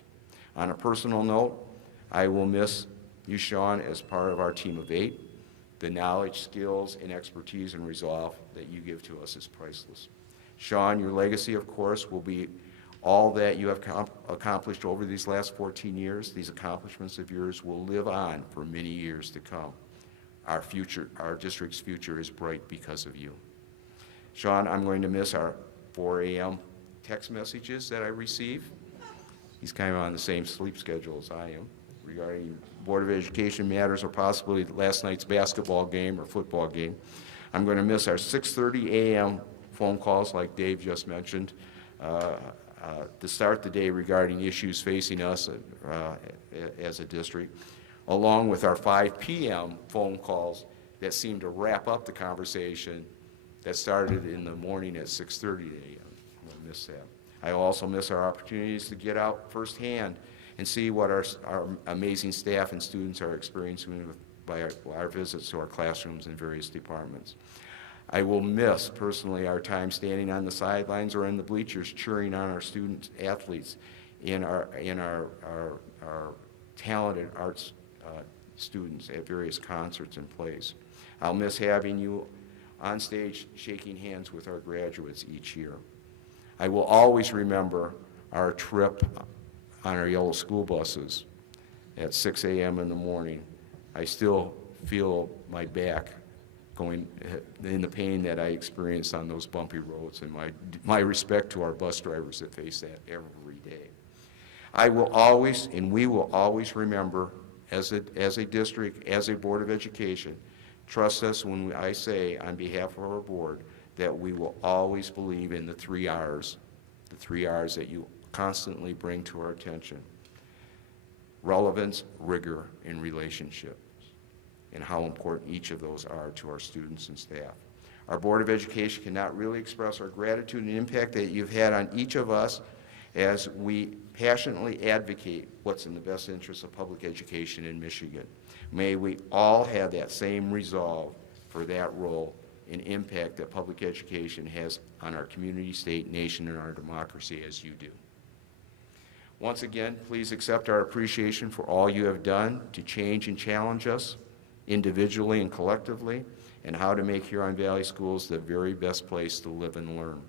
On a personal note, I will miss you, Sean, as part of our team of 8. The knowledge, skills, and expertise and resolve that you give to us is priceless. Sean, your legacy, of course, will be all that you have accomplished over these last 14 years. These accomplishments of yours will live on for many years to come. Our future, our district's future is bright because of you. Sean, I'm going to miss our 4 a.m. text messages that I receive. He's kind of on the same sleep schedule as I am regarding Board of Education matters or possibly last night's basketball game or football game. I'm going to miss our 6:30 a.m. phone calls like Dave just mentioned to start the day regarding issues facing us as a district, along with our 5 p.m. phone calls that seem to wrap up the conversation that started in the morning at 6:30 a.m. I'm going to miss that. I also miss our opportunities to get out firsthand and see what our amazing staff and students are experiencing by our visits to our classrooms in various departments. I will miss personally our time standing on the sidelines or in the bleachers cheering on our student athletes in our talented arts students at various concerts and plays. I'll miss having you on stage shaking hands with our graduates each year. I will always remember our trip on our yellow school buses at 6 a.m. in the morning. I still feel my back going in the pain that I experienced on those bumpy roads, and my respect to our bus drivers that face that every day. I will always, and we will always remember as a district, as a Board of Education, trust us when I say on behalf of our board that we will always believe in the 3 R's that you constantly bring to our attention: relevance, rigor, and relationships, and how important each of those are to our students and staff. Our Board of Education cannot really express our gratitude and impact that you've had on each of us as we passionately advocate what's in the best interest of public education in Michigan. May we all have that same resolve for that role and impact that public education has on our community, state, nation, and our democracy as you do. Once again, please accept our appreciation for all you have done to change and challenge us individually and collectively, and how to make Huron Valley Schools the very best place to live and learn.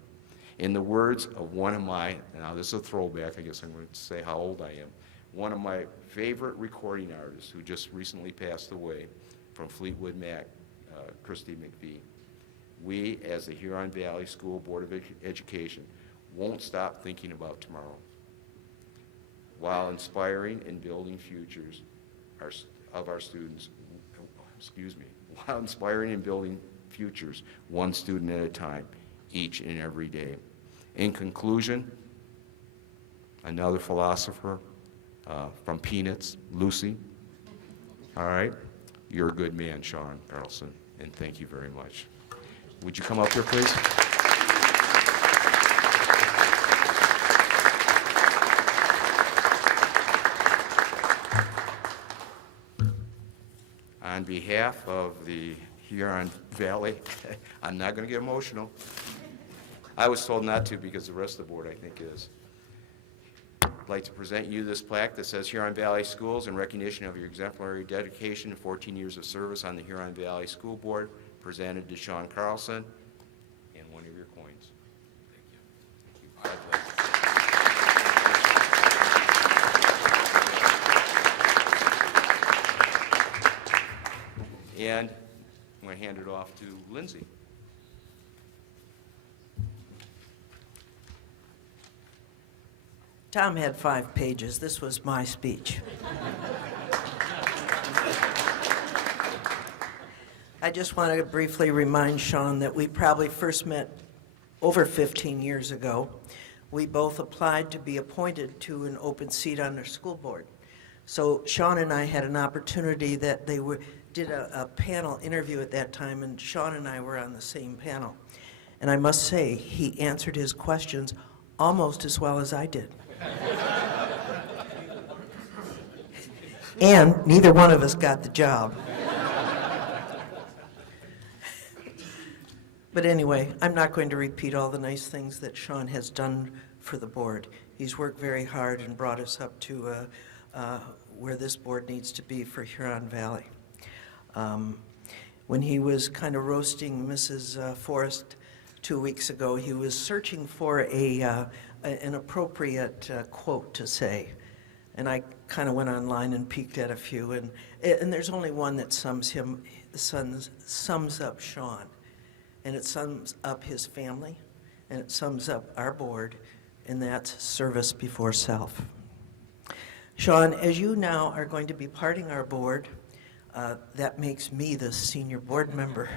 In the words of one of my, now this is a throwback, I guess I'm going to say how old I am, one of my favorite recording artists who just recently passed away from Fleetwood Mac, Christy McVie. We, as the Huron Valley School Board of Education, won't stop thinking about tomorrow while inspiring and building futures of our students, while inspiring and building futures one student at a time, each and every day. In conclusion, another philosopher from Peanuts, Lucy. All right, you're a good man, Sean Carlson, and thank you very much. Would you come up here, please? On behalf of the Huron Valley, I'm not going to get emotional. I was told not to because the rest of the board, I think, is. I'd like to present you this plaque that says Huron Valley Schools in recognition of your exemplary dedication and 14 years of service on the Huron Valley School Board. presented to Sean Carlson and one of your coins. Thank you. My pleasure. And I'm going to hand it off to Lindsay. Tom had 5 pages. This was my speech. I just want to briefly remind Sean that we probably first met over 15 years ago. We both applied to be appointed to an open seat on the school board. So Sean and I had an opportunity that did a panel interview at that time, and Sean and I were on the same panel. And I must say, he answered his questions almost as well as I did. And neither one of us got the job. But anyway, I'm not going to repeat all the nice things that Sean has done for the board. He's worked very hard and brought us up to where this board needs to be for Huron Valley. When he was kind of roasting Mrs. Forrest 2 weeks ago, he was searching for an appropriate quote to say. And I kind of went online and peeked at a few, and there's only one that sums up Sean. And it sums up his family, and it sums up our board, and that's service before self. Sean, as you now are going to be parting our board, that makes me the senior board member.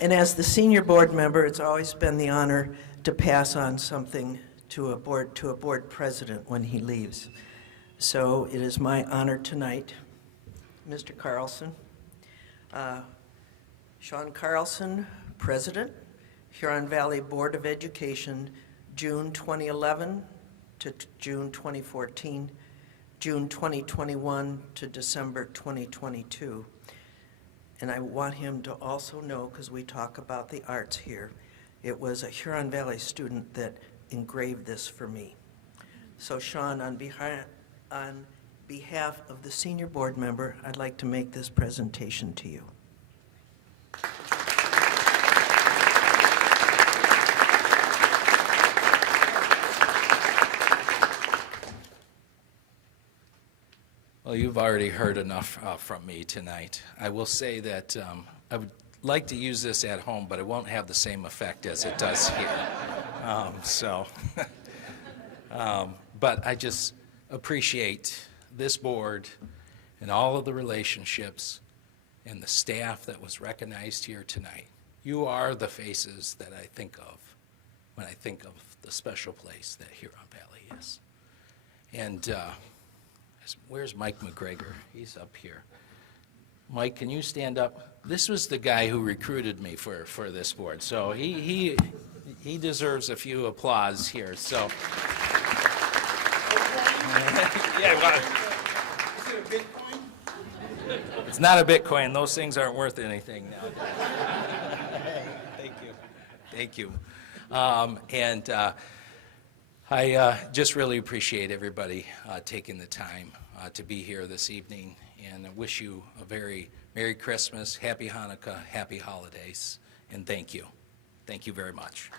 And as the senior board member, it's always been the honor to pass on something to a board president when he leaves. So it is my honor tonight, Mr. Carlson. Sean Carlson, President, Huron Valley Board of Education, June 2011 to June 2014, June 2021 to December 2022. And I want him to also know, because we talk about the arts here, it was a Huron Valley student that engraved this for me. So Sean, on behalf of the senior board member, I'd like to make this presentation to you. Well, you've already heard enough from me tonight. I will say that I would like to use this at home, but it won't have the same effect as it does here. But I just appreciate this board and all of the relationships and the staff that was recognized here tonight. You are the faces that I think of when I think of the special place that Huron Valley is. And where's Mike McGregor? He's up here. Mike, can you stand up? This was the guy who recruited me for this board, so he deserves a few applause here. So, yeah, well, Is it a Bitcoin? it's not a Bitcoin. Those things aren't worth anything now. Thank you. I just really appreciate everybody taking the time to be here this evening, and I wish you a very Merry Christmas, Happy Hanukkah, Happy Holidays, and thank you. Thank you very much.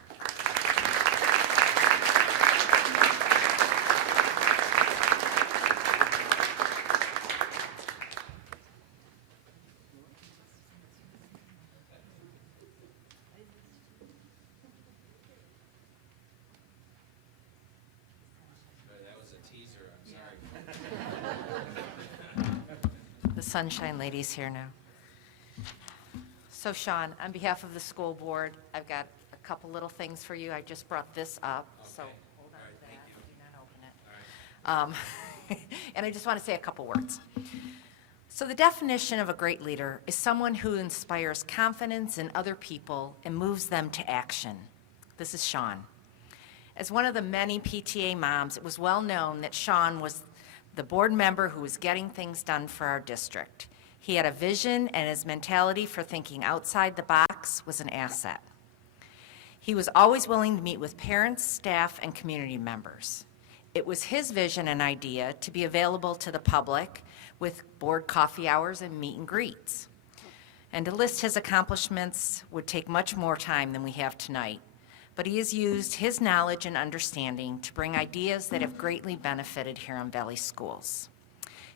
Sunshine Lady's here now. So Sean, on behalf of the school board, I've got a couple little things for you. I just brought this up, so hold on to that. Do not open it. And I just want to say a couple words. So the definition of a great leader is someone who inspires confidence in other people and moves them to action. This is Sean. As one of the many PTA moms, it was well known that Sean was the board member who was getting things done for our district. He had a vision, and his mentality for thinking outside the box was an asset. He was always willing to meet with parents, staff, and community members. It was his vision and idea to be available to the public with board coffee hours and meet and greets. And to list his accomplishments would take much more time than we have tonight. But he has used his knowledge and understanding to bring ideas that have greatly benefited Huron Valley schools.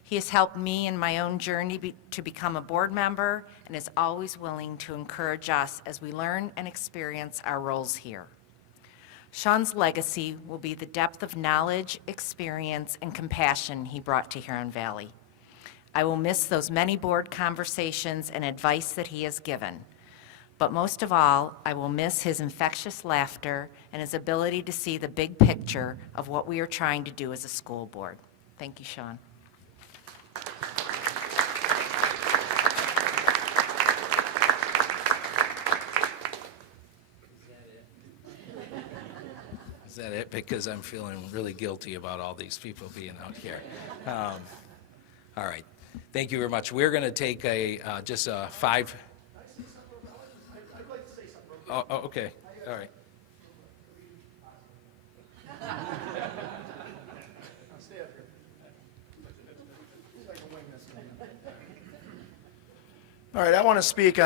He has helped me in my own journey to become a board member and is always willing to encourage us as we learn and experience our roles here. Sean's legacy will be the depth of knowledge, experience, and compassion he brought to Huron Valley. I will miss those many board conversations and advice that he has given. But most of all, I will miss his infectious laughter and his ability to see the big picture of what we are trying to do as a school board. Thank you, Sean. Is that it? Because I'm feeling really guilty about all these people being out here. All right. Thank you very much. We're going to take just a 5. Oh, okay. All right. All right, I want to speak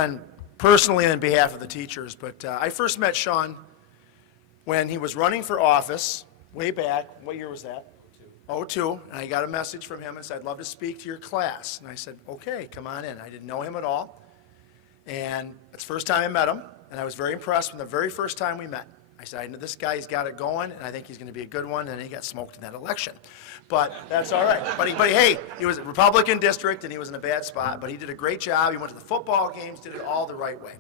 personally on behalf of the teachers, but I first met Sean when he was running for office way back. What year was that? 02. And I got a message from him and said, I'd love to speak to your class. And I said, okay, come on in. I didn't know him at all. And it's the first time I met him, and I was very impressed from the very first time we met. I said, I know this guy's got it going, and I think he's going to be a good one, and he got smoked in that election. But that's all right. But hey, he was a Republican district, and he was in a bad spot, but he did a great job. He went to the football games, did it all the right way.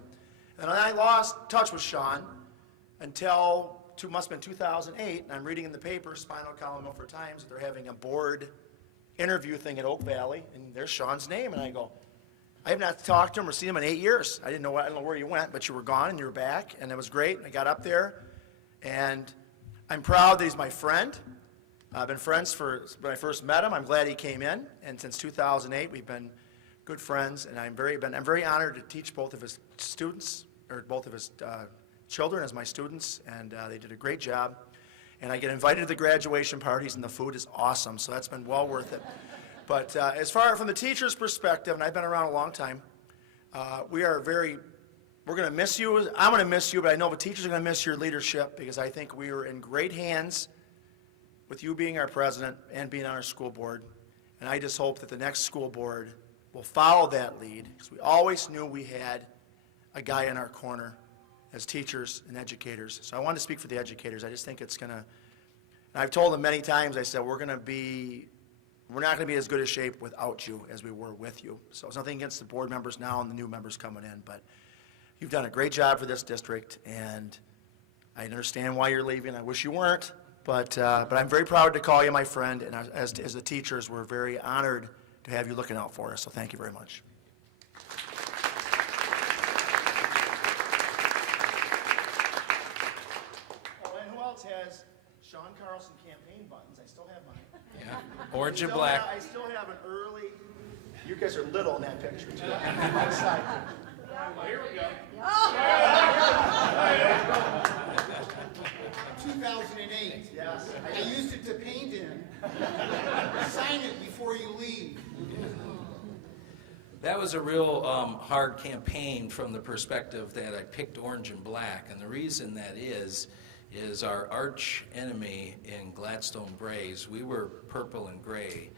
And then I lost touch with Sean until must have been 2008, and I'm reading in the paper, Spinal Column Milford Times, that they're having a board interview thing at Oak Valley, and there's Sean's name, and I go, I have not talked to him or seen him in 8 years. I don't know where you went, but you were gone and you were back, and it was great. And I got up there, and I'm proud that he's my friend. I've been friends when I first met him. I'm glad he came in, and since 2008, we've been good friends, and I'm very honored to teach both of his students, or both of his children as my students, and they did a great job. And I get invited to the graduation parties, and the food is awesome, so that's been well worth it. But as far from the teacher's perspective, and I've been around a long time, we're going to miss you. I'm going to miss you, but I know the teachers are going to miss your leadership, because I think we are in great hands with you being our president and being on our school board. And I just hope that the next school board will follow that lead, because we always knew we had a guy in our corner as teachers and educators. So I want to speak for the educators. I just think it's going to, and I've told them many times, I said, we're not going to be as good a shape without you as we were with you. So it's nothing against the board members now and the new members coming in, but you've done a great job for this district, and I understand why you're leaving. I wish you weren't, but I'm very proud to call you my friend, and as the teachers, we're very honored to have you looking out for us, so thank you very much. Has Sean Carlson campaign buttons. I still have mine. Yeah, orange and black. I still have an early. You guys are little in that picture too. Outside. Well, here we go. 2008. Yes. I used it to paint in. Sign it before you leave. That was a real hard campaign from the perspective that I picked orange and black, and the reason that is our arch enemy in Gladstone Braes. We were purple and gray,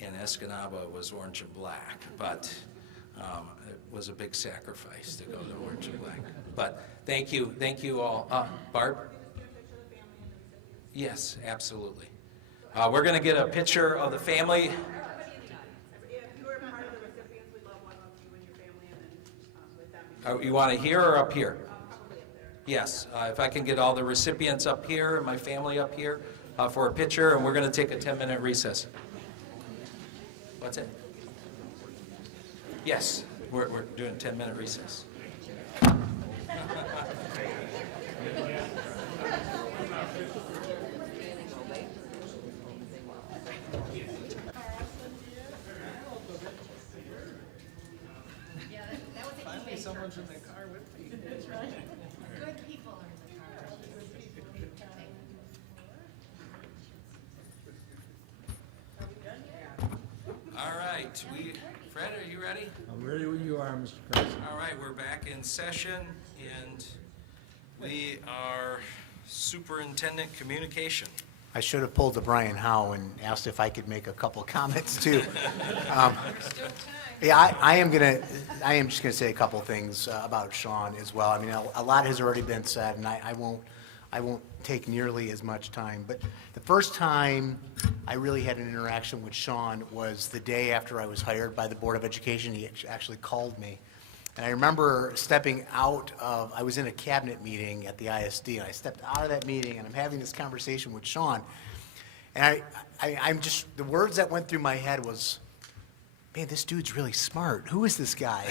and Escanaba was orange and black, but it was a big sacrifice to go to orange and black. But thank you all. Barb? Yes, absolutely. We're going to get a picture of the family. If you were part of the recipients, we'd love one of you and your family, and then with them. You want it here or up here? Probably up there. Yes, if I can get all the recipients up here and my family up here for a picture, and we're going to take a 10-minute recess. What's it? Yes, we're doing a 10-minute recess. Finally, someone's in the car with me. That's right. Good people are in the car. All right, Fred, are you ready? I'm ready when you are, Mr. President. All right, we're back in session, and we are superintendent communication. I should have pulled the Brian Howe and asked if I could make a couple comments too. Yeah, I am just gonna say a couple things about Sean as well. I mean, a lot has already been said, and I won't take nearly as much time. But the first time I really had an interaction with Sean was the day after I was hired by the Board of Education. He actually called me. And I remember stepping out of, I was in a cabinet meeting at the ISD, and I stepped out of that meeting, and I'm having this conversation with Sean. And I'm just, the words that went through my head was, man, this dude's really smart. Who is this guy?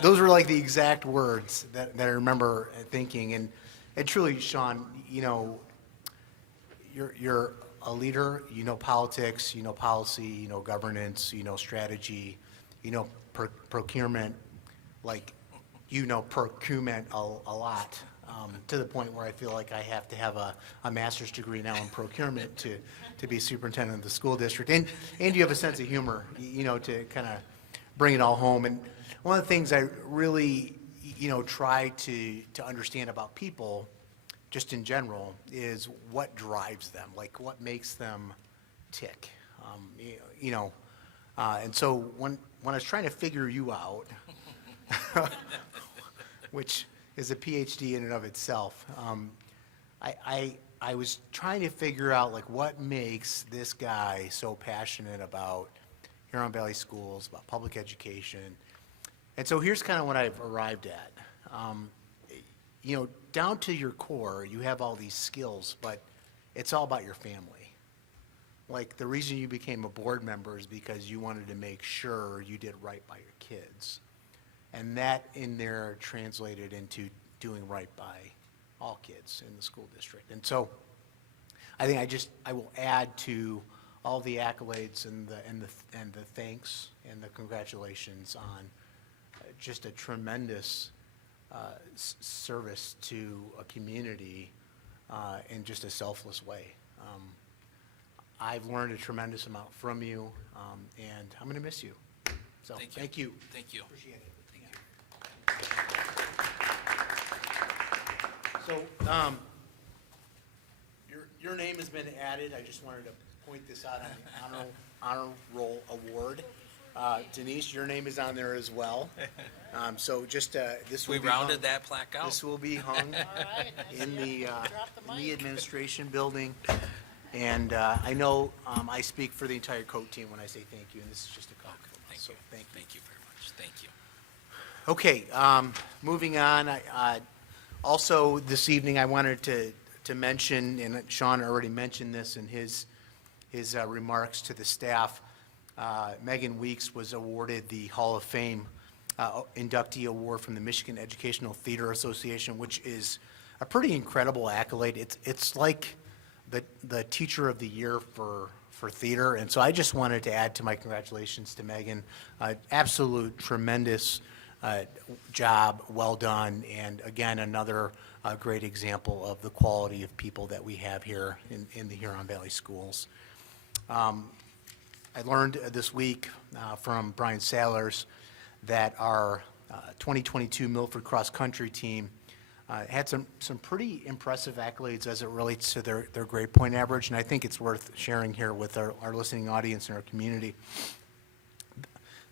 Those were like the exact words that I remember thinking. And truly, Sean, you know, you're a leader, you know politics, you know policy, you know governance, you know strategy, you know procurement, like, you know procurement a lot, to the point where I feel like I have to have a master's degree now in procurement to be superintendent of the school district. And you have a sense of humor, you know, to kind of bring it all home. And one of the things I really, you know, try to understand about people, just in general, is what drives them, like what makes them tick, you know. And so when I was trying to figure you out, which is a PhD in and of itself, I was trying to figure out like what makes this guy so passionate about Huron Valley Schools, about public education. And so here's kind of what I've arrived at. You know, down to your core, you have all these skills, but it's all about your family. Like, the reason you became a board member is because you wanted to make sure you did right by your kids. And that in there translated into doing right by all kids in the school district. And so I think I will add to all the accolades and the thanks and the congratulations on just a tremendous service to a community in just a selfless way. I've learned a tremendous amount from you, and I'm going to miss you. So thank you. Thank you. Appreciate it. So your name has been added. I just wanted to point this out on the honor roll award. Denise, your name is on there as well. So just this will We be rounded hung- that plaque out. This will be hung in the administration building. And I know I speak for the entire COAT team when I say thank you, and this is just a couple. So thank you. Thank you very much. Thank you. Okay, moving on. Also, this evening, I wanted to mention, and Sean already mentioned this in his remarks to the staff, Megan Weeks was awarded the Hall of Fame inductee award from the Michigan Educational Theater Association, which is a pretty incredible accolade. It's like the Teacher of the Year for theater, and so I just wanted to add to my congratulations to Megan. Absolute tremendous job, well done, and again, another great example of the quality of people that we have here in the Huron Valley Schools. I learned this week from Brian Salers that our 2022 Milford Cross Country team had some pretty impressive accolades as it relates to their grade point average, and I think it's worth sharing here with our listening audience and our community.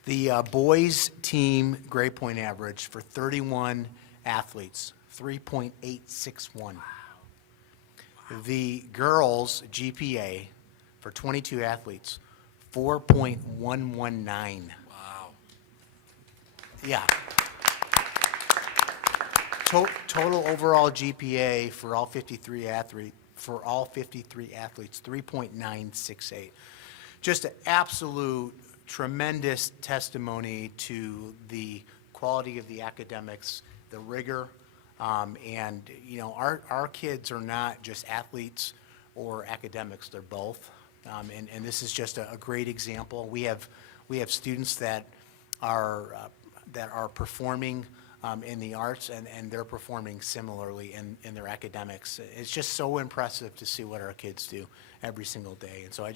The boys' team grade point average for 31 athletes, 3.861. Wow. The girls' GPA for 22 athletes, 4.119. Wow. Yeah. Total overall GPA for all 53 athletes, 3.968. Just an absolute tremendous testimony to the quality of the academics, the rigor, and you know, our kids are not just athletes or academics; they're both. And this is just a great example. We have students that are performing in the arts, and they're performing similarly in their academics. It's just so impressive to see what our kids do every single day. And so I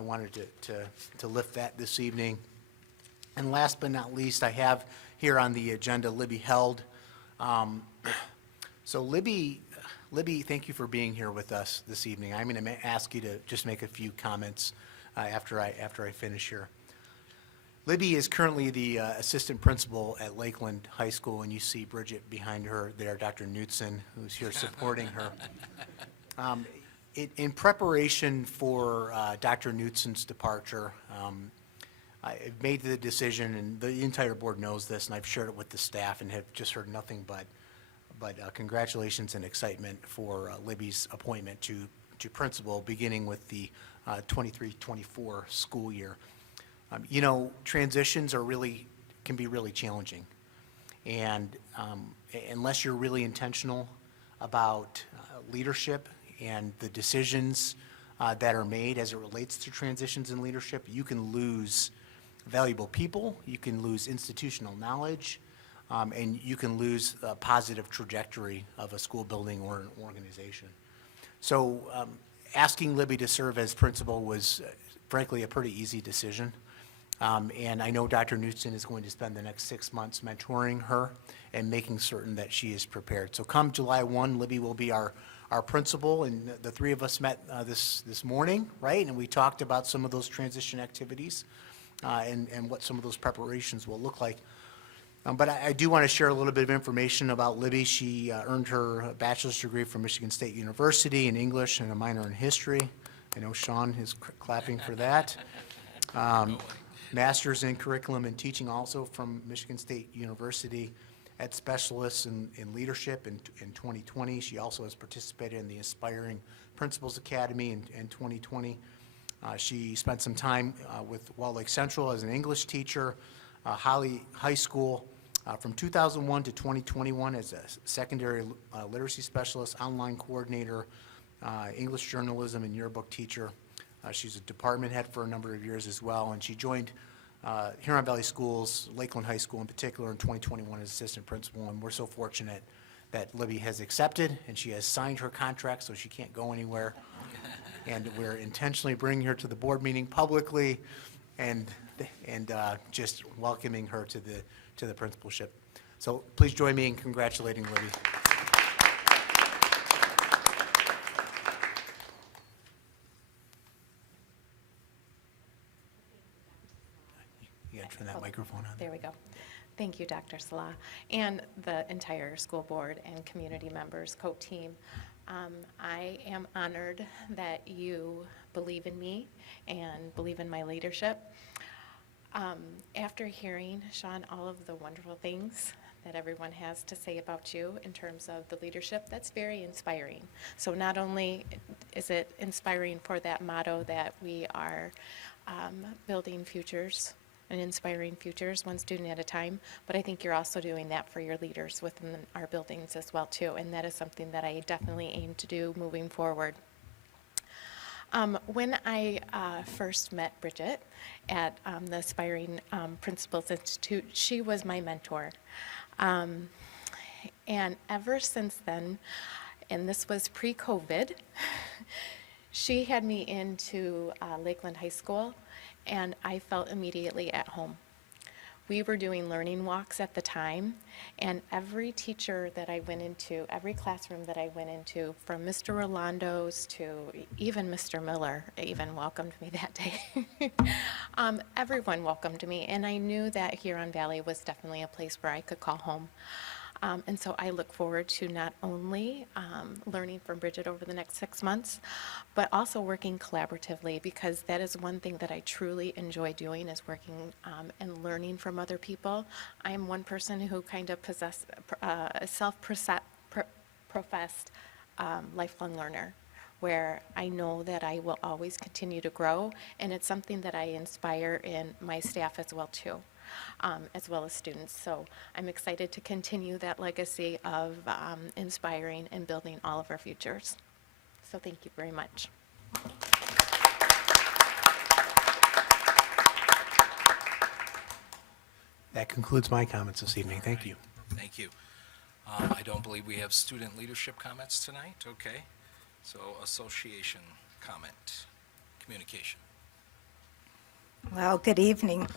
wanted to lift that this evening. And last but not least, I have here on the agenda Libby Held. So Libby, thank you for being here with us this evening. I'm going to ask you to just make a few comments after I finish here. Libby is currently the assistant principal at Lakeland High School, and you see Bridget behind her there, Dr. Knutson, who's here supporting her. In preparation for Dr. Knutson's departure, I made the decision, and the entire board knows this, and I've shared it with the staff and have just heard nothing but congratulations and excitement for Libby's appointment to principal, beginning with the 23-24 school year. You know, transitions can be really challenging. And unless you're really intentional about leadership and the decisions that are made as it relates to transitions in leadership, you can lose valuable people, you can lose institutional knowledge, and you can lose a positive trajectory of a school building or an organization. So asking Libby to serve as principal was frankly a pretty easy decision. And I know Dr. Knutson is going to spend the next 6 months mentoring her and making certain that she is prepared. So come July 1, Libby will be our principal, and the three of us met this morning, right? And we talked about some of those transition activities and what some of those preparations will look like. But I do want to share a little bit of information about Libby. She earned her bachelor's degree from Michigan State University in English and a minor in history. I know Sean is clapping for that. Master's in Curriculum and Teaching also from Michigan State University at Specialists in Leadership in 2020. She also has participated in the Aspiring Principals Academy in 2020. She spent some time with Wall Lake Central as an English teacher, Holly High School from 2001 to 2021 as a secondary literacy specialist, online coordinator, English journalism and yearbook teacher. She's a department head for a number of years as well, and she joined Huron Valley Schools, Lakeland High School in particular, in 2021 as assistant principal, and we're so fortunate that Libby has accepted, and she has signed her contract, so she can't go anywhere. And we're intentionally bringing her to the board meeting publicly and just welcoming her to the principalship. So please join me in congratulating Libby. You gotta turn that microphone on. There we go. Thank you, Dr. Salah, and the entire school board and community members, co-team. I am honored that you believe in me and believe in my leadership. After hearing, Sean, all of the wonderful things that everyone has to say about you in terms of the leadership, that's very inspiring. So not only is it inspiring for that motto that we are building futures and inspiring futures, one student at a time, but I think you're also doing that for your leaders within our buildings as well too, and that is something that I definitely aim to do moving forward. When I first met Bridget at the Aspiring Principals Institute, she was my mentor. And ever since then, and this was pre-COVID, she had me into Lakeland High School, and I felt immediately at home. We were doing learning walks at the time, and every teacher that I went into, every classroom that I went into, from Mr. Rolando's to even Mr. Miller even welcomed me that day. Everyone welcomed me, and I knew that Huron Valley was definitely a place where I could call home. And so I look forward to not only learning from Bridget over the next 6 months, but also working collaboratively, because that is one thing that I truly enjoy doing, is working and learning from other people. I am one person who kind of self-professed lifelong learner, where I know that I will always continue to grow, and it's something that I inspire in my staff as well too. As well as students. So I'm excited to continue that legacy of inspiring and building all of our futures. So thank you very much. That concludes my comments this evening. Thank you. Thank you. I don't believe we have student leadership comments tonight. Okay. So association comment, communication. Well, good evening.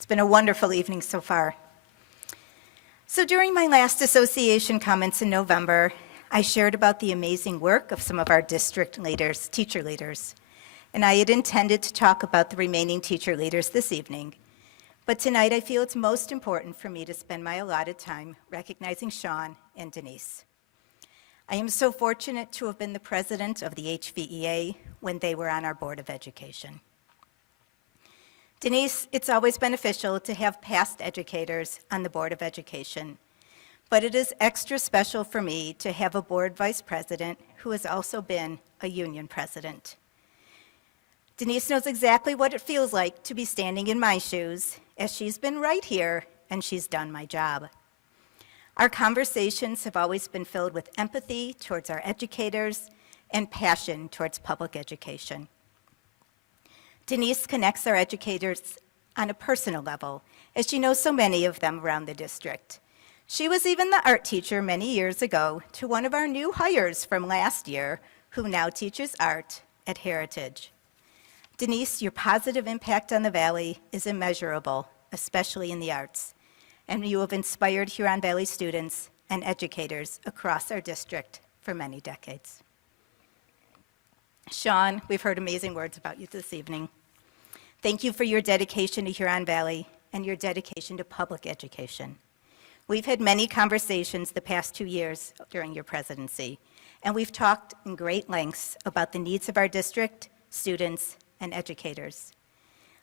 It's been a wonderful evening so far. So during my last association comments in November, I shared about the amazing work of some of our district leaders, teacher leaders, and I had intended to talk about the remaining teacher leaders this evening. But tonight I feel it's most important for me to spend my allotted time recognizing Sean and Denise. I am so fortunate to have been the president of the HVEA when they were on our Board of Education. Denise, it's always beneficial to have past educators on the Board of Education, but it is extra special for me to have a board vice president who has also been a union president. Denise knows exactly what it feels like to be standing in my shoes, as she's been right here and she's done my job. Our conversations have always been filled with empathy towards our educators and passion towards public education. Denise connects our educators on a personal level, as she knows so many of them around the district. She was even the art teacher many years ago to one of our new hires from last year, who now teaches art at Heritage. Denise, your positive impact on the Valley is immeasurable, especially in the arts, and you have inspired Huron Valley students and educators across our district for many decades. Sean, we've heard amazing words about you this evening. Thank you for your dedication to Huron Valley and your dedication to public education. We've had many conversations the past 2 years during your presidency, and we've talked in great lengths about the needs of our district, students, and educators.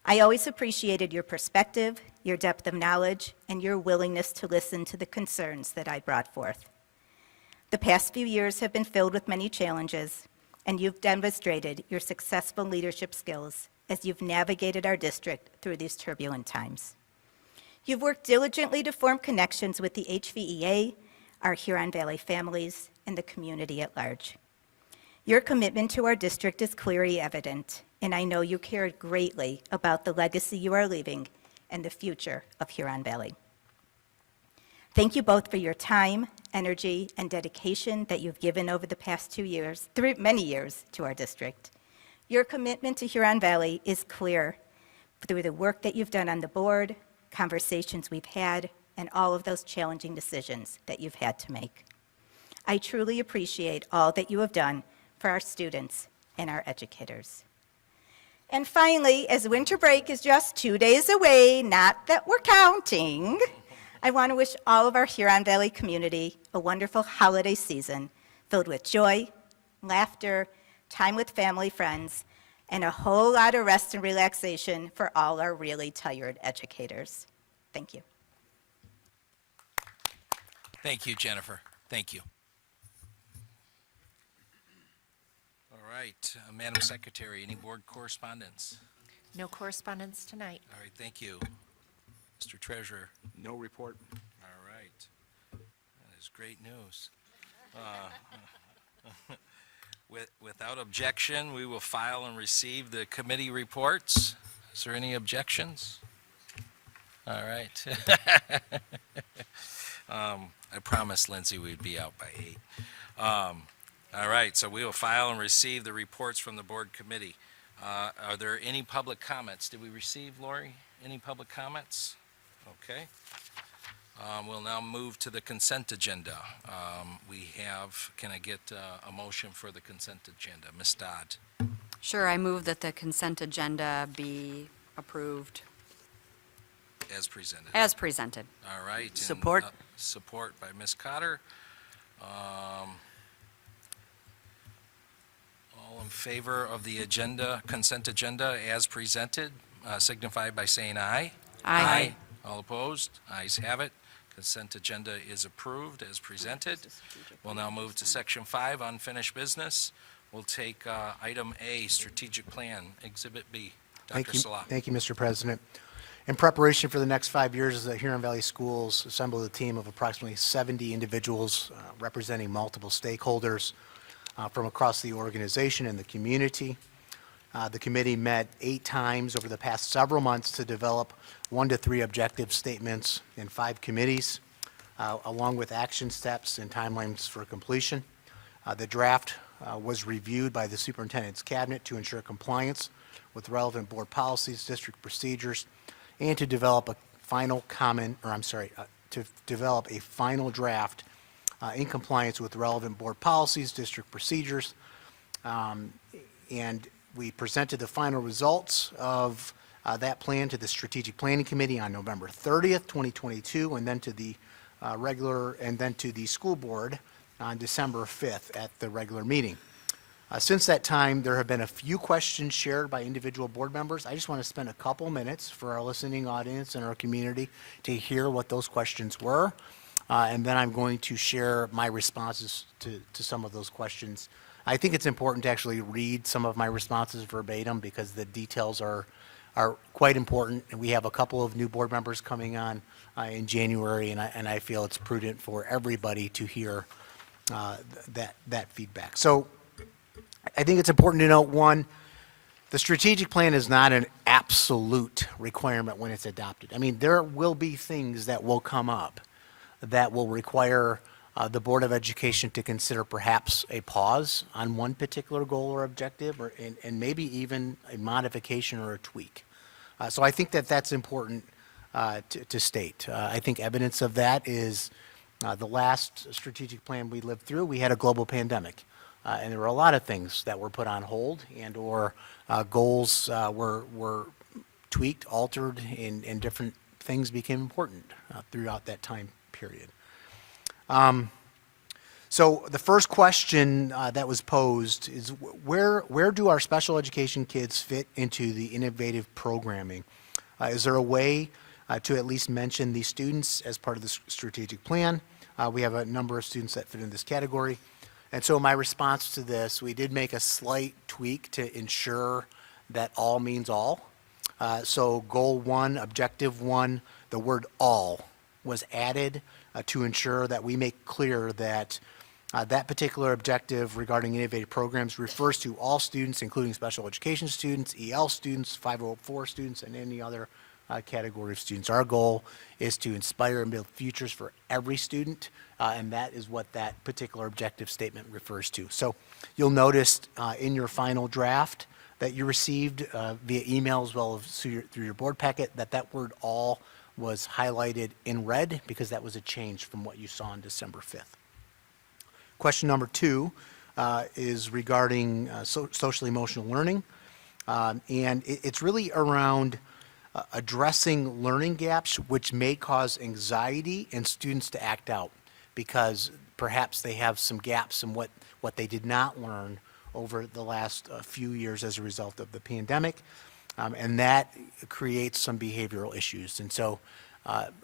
I always appreciated your perspective, your depth of knowledge, and your willingness to listen to the concerns that I brought forth. The past few years have been filled with many challenges, and you've demonstrated your successful leadership skills as you've navigated our district through these turbulent times. You've worked diligently to form connections with the HVEA, our Huron Valley families, and the community at large. Your commitment to our district is clearly evident, and I know you care greatly about the legacy you are leaving and the future of Huron Valley. Thank you both for your time, energy, and dedication that you've given over the past 2 years, many years, to our district. Your commitment to Huron Valley is clear through the work that you've done on the board, conversations we've had, and all of those challenging decisions that you've had to make. I truly appreciate all that you have done for our students and our educators. And finally, as winter break is just 2 days away, not that we're counting, I want to wish all of our Huron Valley community a wonderful holiday season filled with joy, laughter, time with family, friends, and a whole lot of rest and relaxation for all our really tired educators. Thank you. Thank you, Jennifer. Thank you. All right, Madam Secretary, any board correspondence? No correspondence tonight. All right, thank you. Mr. Treasurer? No report. All right. That is great news. Without objection, we will file and receive the committee reports. Is there any objections? All right. I promised Lindsay we'd be out by 8. All right, so we will file and receive the reports from the board committee. Are there any public comments? Did we receive, Lori, any public comments? Okay. We'll now move to the consent agenda. We have, can I get a motion for the consent agenda? Ms. Dodd. Sure, I move that the consent agenda be approved As presented. as presented. All right. and, Support. Support by Ms. Cotter. All in favor of the agenda, consent agenda as presented, signify by saying aye. Aye. All opposed? Ayes have it. Consent agenda is approved as presented. We'll now move to Section 5, unfinished business. We'll take item A, strategic plan, Exhibit B. Thank Dr. you. Salah. Thank you, Mr. President. In preparation for the next 5 years, the Huron Valley Schools assembled a team of approximately 70 individuals representing multiple stakeholders from across the organization and the community. The committee met 8 times over the past several months to develop 1 to 3 objective statements in 5 committees, along with action steps and timelines for completion. The draft was reviewed by the superintendent's cabinet to ensure compliance with relevant board policies, district procedures, and to develop a final to develop a final draft in compliance with relevant board policies, district procedures. And we presented the final results of that plan to the Strategic Planning Committee on November 30th, 2022, and then to the to the school board on December 5th at the regular meeting. Since that time, there have been a few questions shared by individual board members. I just want to spend a couple minutes for our listening audience and our community to hear what those questions were. And then I'm going to share my responses to some of those questions. I think it's important to actually read some of my responses verbatim because the details are quite important. And we have a couple of new board members coming on in January, and I feel it's prudent for everybody to hear that feedback. So I think it's important to note, one, the strategic plan is not an absolute requirement when it's adopted. I mean, there will be things that will come up that will require the Board of Education to consider perhaps a pause on one particular goal or objective, and maybe even a modification or a tweak. So I think that's important to state. I think evidence of that is the last strategic plan we lived through. We had a global pandemic, and there were a lot of things that were put on hold and or goals were tweaked, altered, and different things became important throughout that time period. So the first question that was posed is where do our special education kids fit into the innovative programming? Is there a way to at least mention these students as part of the strategic plan? We have a number of students that fit in this category. And so my response to this, we did make a slight tweak to ensure that all means all. So goal 1, objective 1, the word all was added to ensure that we make clear that that particular objective regarding innovative programs refers to all students, including special education students, EL students, 504 students, and any other category of students. Our goal is to inspire and build futures for every student, and that is what that particular objective statement refers to. So you'll notice in your final draft that you received via email as well as through your board packet that word all was highlighted in red because that was a change from what you saw on December 5th. Question number 2 is regarding social emotional learning, and it's really around addressing learning gaps which may cause anxiety in students to act out because perhaps they have some gaps in what they did not learn over the last few years as a result of the pandemic, and that creates some behavioral issues. And so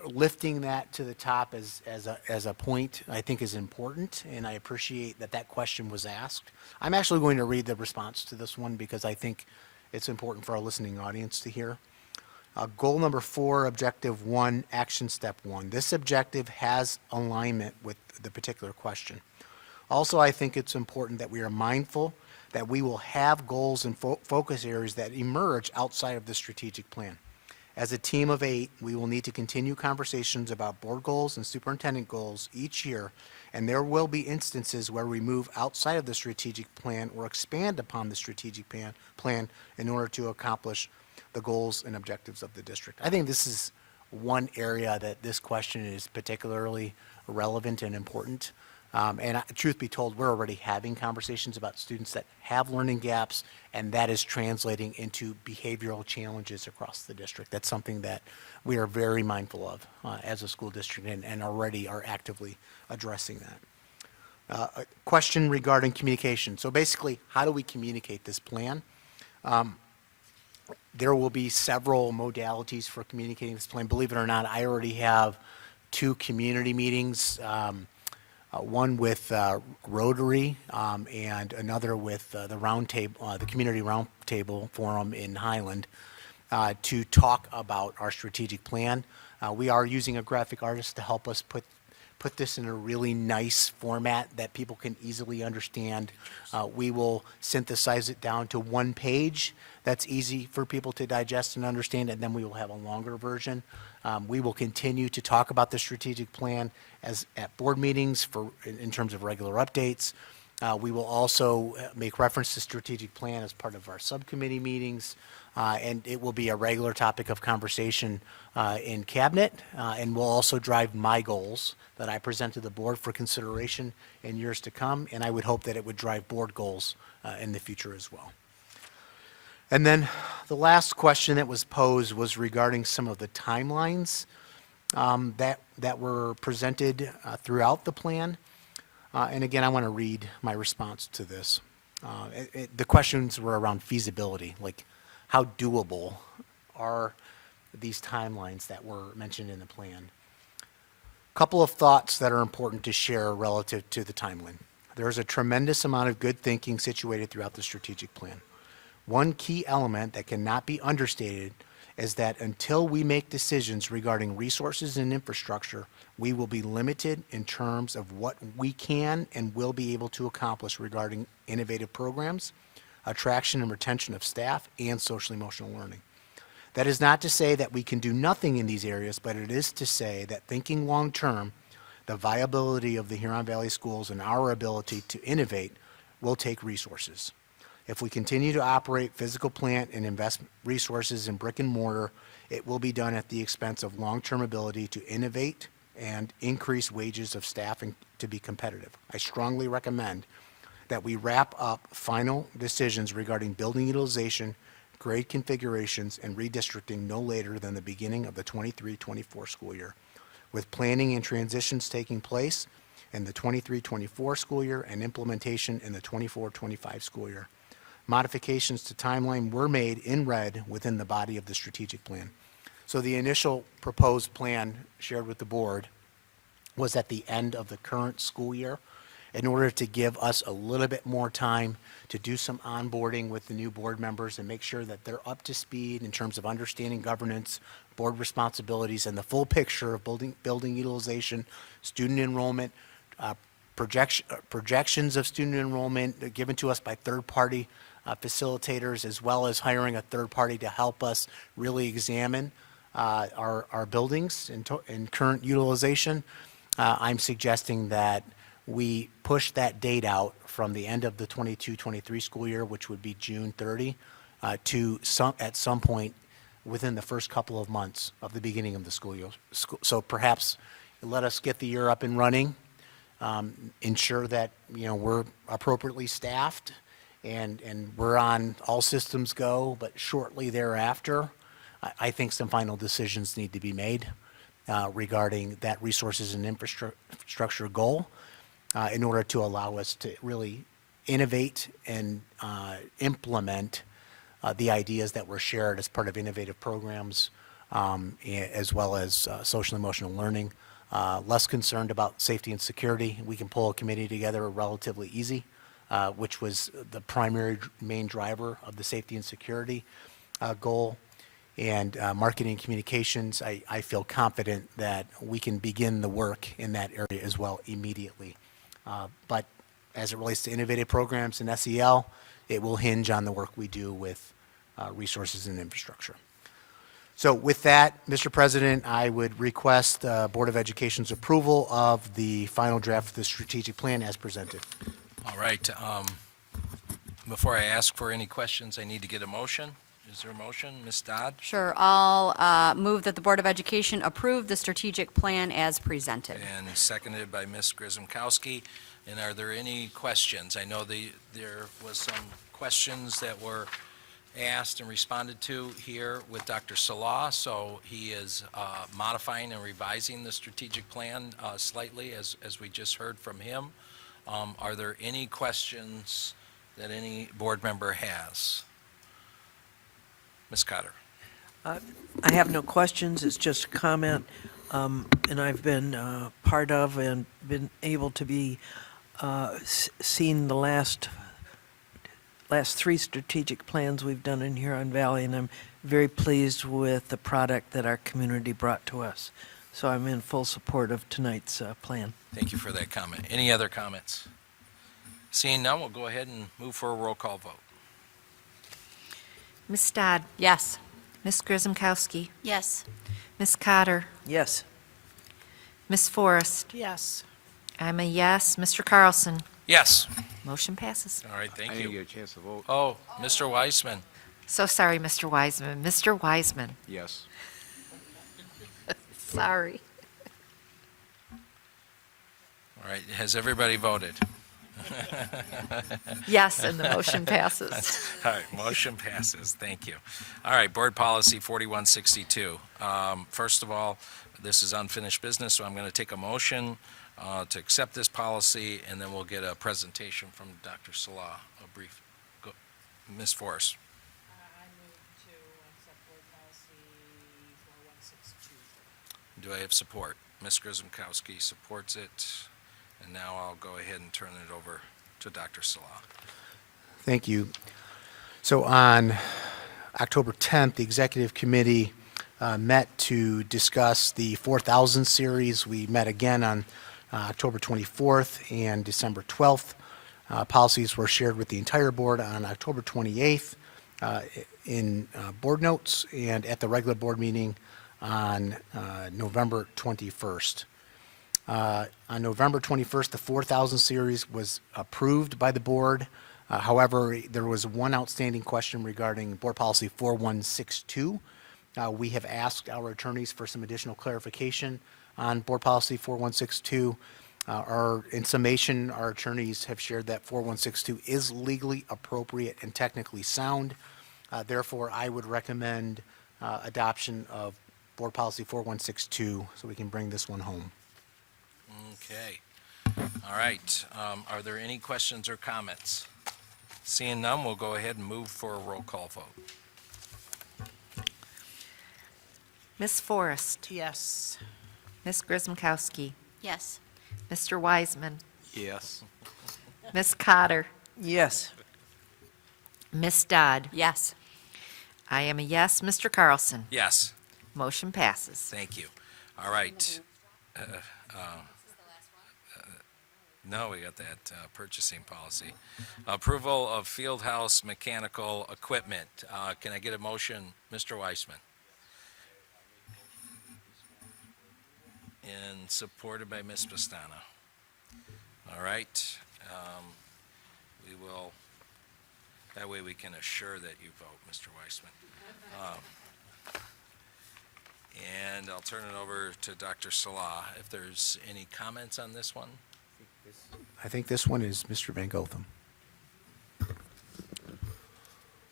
lifting that to the top as a point I think is important, and I appreciate that question was asked. I'm actually going to read the response to this one because I think it's important for our listening audience to hear. Goal number 4, objective 1, action step 1. This objective has alignment with the particular question. Also, I think it's important that we are mindful that we will have goals and focus areas that emerge outside of the strategic plan. As a team of 8, we will need to continue conversations about board goals and superintendent goals each year, and there will be instances where we move outside of the strategic plan or expand upon the strategic plan in order to accomplish the goals and objectives of the district. I think this is one area that this question is particularly relevant and important. Truth be told, we're already having conversations about students that have learning gaps, and that is translating into behavioral challenges across the district. That's something that we are very mindful of as a school district and already are actively addressing that. A question regarding communication. So basically, how do we communicate this plan? There will be several modalities for communicating this plan. Believe it or not, I already have 2 community meetings, one with Rotary and another with the roundtable, the Community Roundtable Forum in Highland, to talk about our strategic plan. We are using a graphic artist to help us put this in a really nice format that people can easily understand. We will synthesize it down to 1 page that's easy for people to digest and understand, and then we will have a longer version. We will continue to talk about the strategic plan at board meetings in terms of regular updates. We will also make reference to strategic plan as part of our subcommittee meetings, and it will be a regular topic of conversation in cabinet, and will also drive my goals that I present to the board for consideration in years to come, and I would hope that it would drive board goals in the future as well. And then the last question that was posed was regarding some of the timelines that were presented throughout the plan. And again, I want to read my response to this. The questions were around feasibility, like how doable are these timelines that were mentioned in the plan. Couple of thoughts that are important to share relative to the timeline. There is a tremendous amount of good thinking situated throughout the strategic plan. One key element that cannot be understated is that until we make decisions regarding resources and infrastructure, we will be limited in terms of what we can and will be able to accomplish regarding innovative programs, attraction and retention of staff, and social emotional learning. That is not to say that we can do nothing in these areas, but it is to say that thinking long-term, the viability of the Huron Valley Schools and our ability to innovate will take resources. If we continue to operate physical plant and invest resources in brick and mortar, it will be done at the expense of long-term ability to innovate and increase wages of staff and to be competitive. I strongly recommend that we wrap up final decisions regarding building utilization, grade configurations, and redistricting no later than the beginning of the 23-24 school year, with planning and transitions taking place in the 23-24 school year and implementation in the 24-25 school year. Modifications to timeline were made in red within the body of the strategic plan. So the initial proposed plan shared with the board was at the end of the current school year in order to give us a little bit more time to do some onboarding with the new board members and make sure that they're up to speed in terms of understanding governance, board responsibilities, and the full picture of building utilization, student enrollment, projections of student enrollment given to us by third-party facilitators, as well as hiring a third party to help us really examine our buildings in current utilization. I'm suggesting that we push that date out from the end of the 22-23 school year, which would be June 30, to at some point within the first couple of months of the beginning of the school year. So perhaps let us get the year up and running, ensure that we're appropriately staffed, and we're on all systems go, but shortly thereafter, I think some final decisions need to be made regarding that resources and infrastructure goal in order to allow us to really innovate and implement the ideas that were shared as part of innovative programs, as well as social emotional learning. Less concerned about safety and security. We can pull a committee together relatively easy, which was the primary main driver of the safety and security goal. And marketing and communications, I feel confident that we can begin the work in that area as well immediately. But as it relates to innovative programs and SEL, it will hinge on the work we do with resources and infrastructure. So with that, Mr. President, I would request Board of Education's approval of the final draft of the strategic plan as presented. All right. Before I ask for any questions, I need to get a motion. Is there a motion? Ms. Dodd? Sure, I'll move that the Board of Education approve the strategic plan as presented. And seconded by Ms. Grzymkowski. And are there any questions? I know there was some questions that were asked and responded to here with Dr. Salah, so he is modifying and revising the strategic plan slightly, as we just heard from him. Are there any questions that any board member has? Ms. Cotter. I have no questions, it's just a comment, and I've been part of and been able to be seen the last three strategic plans we've done in Huron Valley, and I'm very pleased with the product that our community brought to us. So I'm in full support of tonight's plan. Thank you for that comment. Any other comments? Seeing none, we'll go ahead and move for a roll call vote. Ms. Dodd? Yes. Ms. Grzymkowski? Yes. Ms. Cotter? Yes. Ms. Forrest? Yes. I'm a yes. Mr. Carlson? Yes. Motion passes. All right, thank I you. didn't get a chance to vote. Oh, Mr. Weissman. So sorry, Mr. Wiseman. Mr. Wiseman, Yes. sorry. All right, has everybody voted? Yes, and the motion passes. All right, motion passes, thank you. All right, Board Policy 4162. First of all, this is unfinished business, so I'm going to take a motion to accept this policy, and then we'll get a presentation from Dr. Salah, a brief. Ms. Forrest. Do I have support? Ms. Grisomkowski supports it, and now I'll go ahead and turn it over to Dr. Salah. Thank you. So on October 10th, the Executive Committee met to discuss the 4000 series. We met again on October 24th and December 12th. Policies were shared with the entire board on October 28th in board notes and at the regular board meeting on November 21st. On November 21st, the 4000 series was approved by the board. However, there was one outstanding question regarding Board Policy 4162. We have asked our attorneys for some additional clarification on Board Policy 4162. In summation, our attorneys have shared that 4162 is legally appropriate and technically sound. Therefore, I would recommend adoption of Board Policy 4162 so we can bring this one home. Okay. All right. Are there any questions or comments? Seeing none, we'll go ahead and move for a roll call vote. Ms. Forrest, Yes. Ms. Grisomkowski, Yes. Mr. Wiseman, Yes. Ms. Cotter, Yes. Ms. Dodd. Yes. I am a yes. Mr. Carlson, Yes, motion passes. thank you. All right. No, we got that purchasing policy. Approval of Fieldhouse mechanical equipment. Can I get a motion, Mr. Weissman? And supported by Ms. Pastana. All right. We will, that way we can assure that you vote, Mr. Weissman. And I'll turn it over to Dr. Salah. If there's any comments on this one? I think this one is Mr. Van Gotham.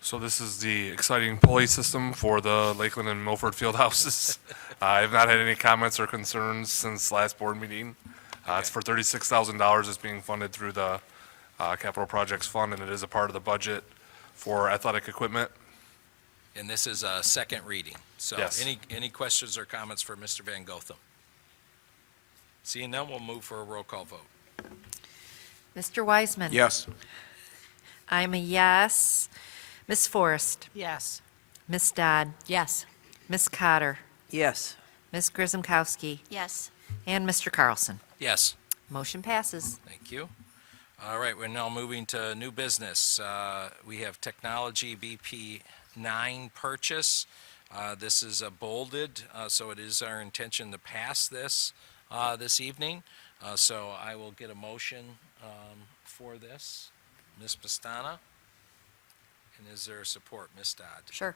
So this is the exciting pulley system for the Lakeland and Milford field houses. I've not had any comments or concerns since last board meeting. It's for $36,000. It's being funded through the Capital Projects Fund, and it is a part of the budget for athletic equipment. And this is a second reading. So Yes. any questions or comments for Mr. Van Gotham? Seeing none, we'll move for a roll call vote. Mr. Wiseman. Yes. I'm a yes. Ms. Forrest, Yes. Ms. Dodd, Yes. Ms. Cotter, Yes. Ms. Grisomkowski, Yes. and Mr. Carlson. Yes, Motion passes. thank you. All right, we're now moving to new business. We have Technology BP 9 purchase. This is bolded, so it is our intention to pass this this evening. So I will get a motion for this. Ms. Pastana? And is there support? Ms. Dodd? Sure.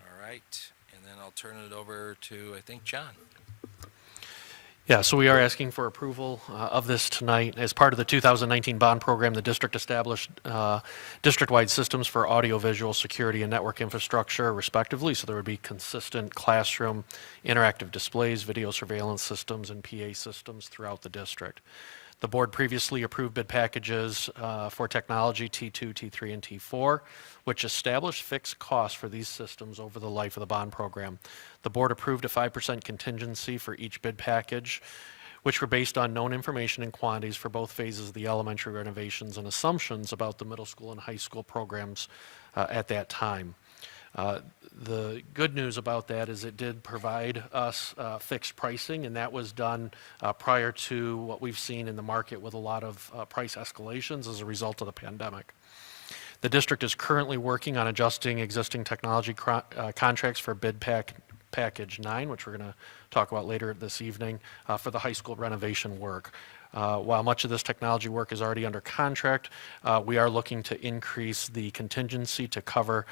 All right, and then I'll turn it over to, I think, John. Yeah, so we are asking for approval of this tonight. As part of the 2019 bond program, the district established district-wide systems for audiovisual security and network infrastructure respectively, so there would be consistent classroom interactive displays, video surveillance systems, and PA systems throughout the district. The board previously approved bid packages for technology T2, T3, and T4, which established fixed costs for these systems over the life of the bond program. The board approved a 5% contingency for each bid package, which were based on known information and quantities for both phases of the elementary renovations and assumptions about the middle school and high school programs at that time. The good news about that is it did provide us fixed pricing, and that was done prior to what we've seen in the market with a lot of price escalations as a result of the pandemic. The district is currently working on adjusting existing technology contracts for bid package 9, which we're going to talk about later this evening, for the high school renovation work. While much of this technology work is already under contract, we are looking to increase the contingency to cover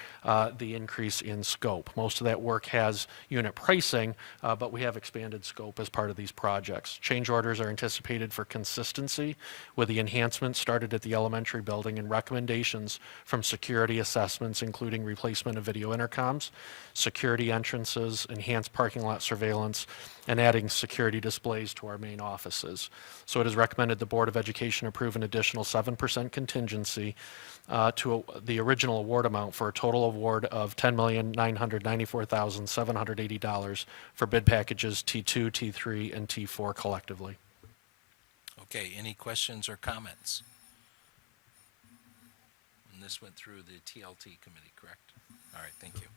the increase in scope. Most of that work has unit pricing, but we have expanded scope as part of these projects. Change orders are anticipated for consistency with the enhancements started at the elementary building and recommendations from security assessments, including replacement of video intercoms, security entrances, enhanced parking lot surveillance, and adding security displays to our main offices. So it is recommended the Board of Education approve an additional 7% contingency to the original award amount for a total award of $10,994,780 for bid packages T2, T3, and T4 collectively. Okay, any questions or comments? And this went through the TLT committee, correct? All right, thank you.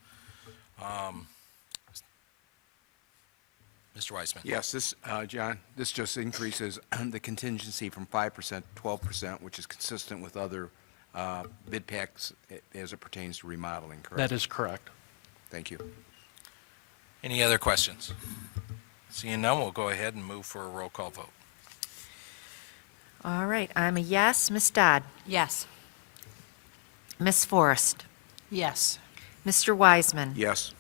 Mr. Weissman? Yes, this, John, this just increases the contingency from 5% to 12%, which is consistent with other bid packs as it pertains to remodeling, correct? That is correct. Thank you. Any other questions? Seeing none, we'll go ahead and move for a roll call vote. All right, I'm a yes. Ms. Dodd? Yes. Ms. Forrest? Yes. Mr. Wiseman? Yes.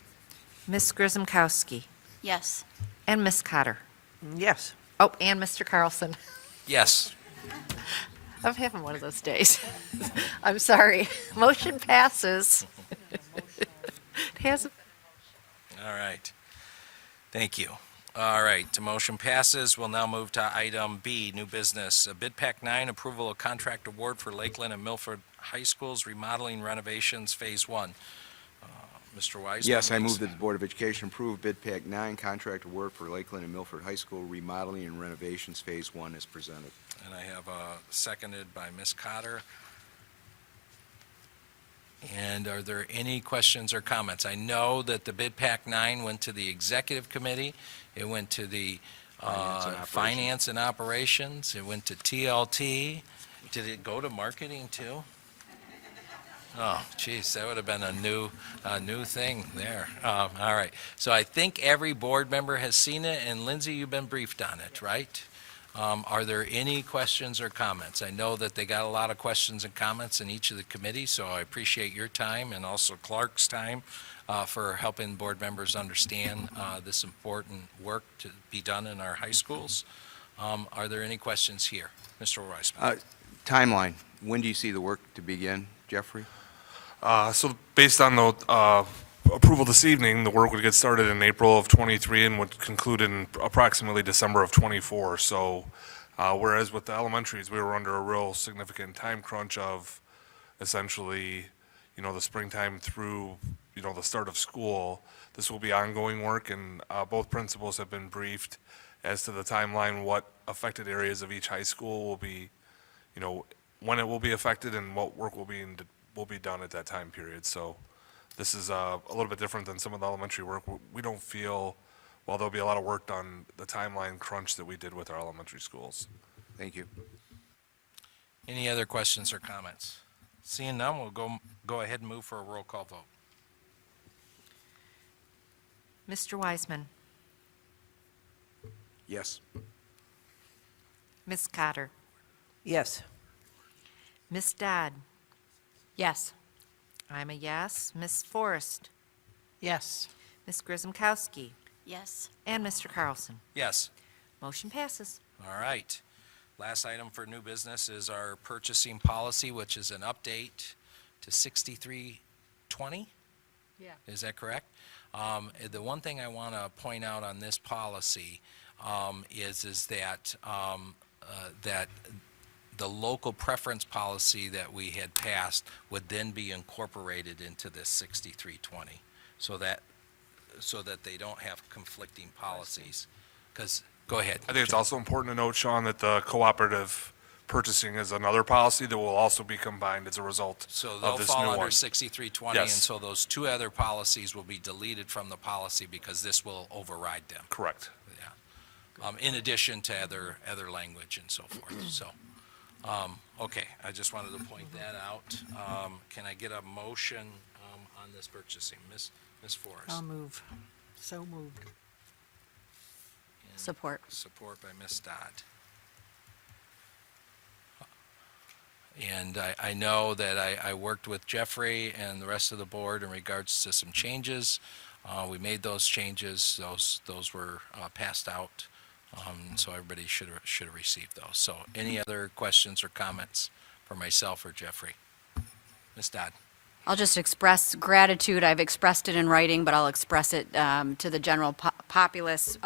Ms. Grzymkowski? Yes. And Ms. Cotter? Yes. Oh, and Mr. Carlson. Yes. I'm having one of those days. I'm sorry. Motion passes. It has a All right. Thank you. All right, the motion passes. We'll now move to item B, new business. Bid Pack 9, approval of contract award for Lakeland and Milford High Schools remodeling renovations, Phase 1. Mr. Wiseman? Yes, I please. move that the Board of Education approve bid pack 9, contract award for Lakeland and Milford High School remodeling and renovations phase 1 as presented. And I have seconded by Ms. Cotter. And are there any questions or comments? I know that the bid pack 9 went to the executive committee. It went to the finance and operations. It went to TLT. Did it go to marketing too? Oh, geez, that would have been a new thing there. All right. So I think every board member has seen it, and Lindsay, you've been briefed on it, right? Are there any questions or comments? I know that they got a lot of questions and comments in each of the committees, so I appreciate your time and also Clark's time for helping board members understand this important work to be done in our high schools. Are there any questions here? Mr. Weissman? Timeline, when do you see the work to begin, Jeffrey? So based on the approval this evening, the work would get started in April of '23 and would conclude in approximately December of '24. So whereas with the elementaries, we were under a real significant time crunch of essentially, the springtime through, the start of school, this will be ongoing work, and both principals have been briefed as to the timeline, what affected areas of each high school will be, when it will be affected and what work will be done at that time period. So this is a little bit different than some of the elementary work. We don't feel, while there'll be a lot of work done, the timeline crunch that we did with our elementary schools. Thank you. Any other questions or comments? Seeing none, we'll go ahead and move for a roll call vote. Mr. Wiseman? Yes. Ms. Cotter? Yes. Ms. Dodd? Yes. I'm a yes. Ms. Forrest? Yes. Ms. Grzymkowski? Yes. And Mr. Carlson? Yes. Motion passes. All right. Last item for new business is our purchasing policy, which is an update to 6320. Yeah. Is that correct? The one thing I want to point out on this policy is that that the local preference policy that we had passed would then be incorporated into this 6320, so that they don't have conflicting policies. Because, go ahead. I think it's also important to note, Sean, that the cooperative purchasing is another policy that will also be combined as a result So they'll of this fall new under one. 6320, and Yes. so those two other policies will be deleted from the policy because this will override them. Correct. Yeah. In addition to other language and so forth, so. Okay, I just wanted to point that out. Can I get a motion on this purchasing? Ms. Forrest? move. So moved. And Support. Support by Ms. Dodd. And I know that I worked with Jeffrey and the rest of the board in regards to some changes. We made those changes. Those were passed out. So everybody should have received those. So any other questions or comments for myself or Jeffrey? Ms. Dodd? I'll just express gratitude. I've expressed it in writing, but I'll express it to the general populace.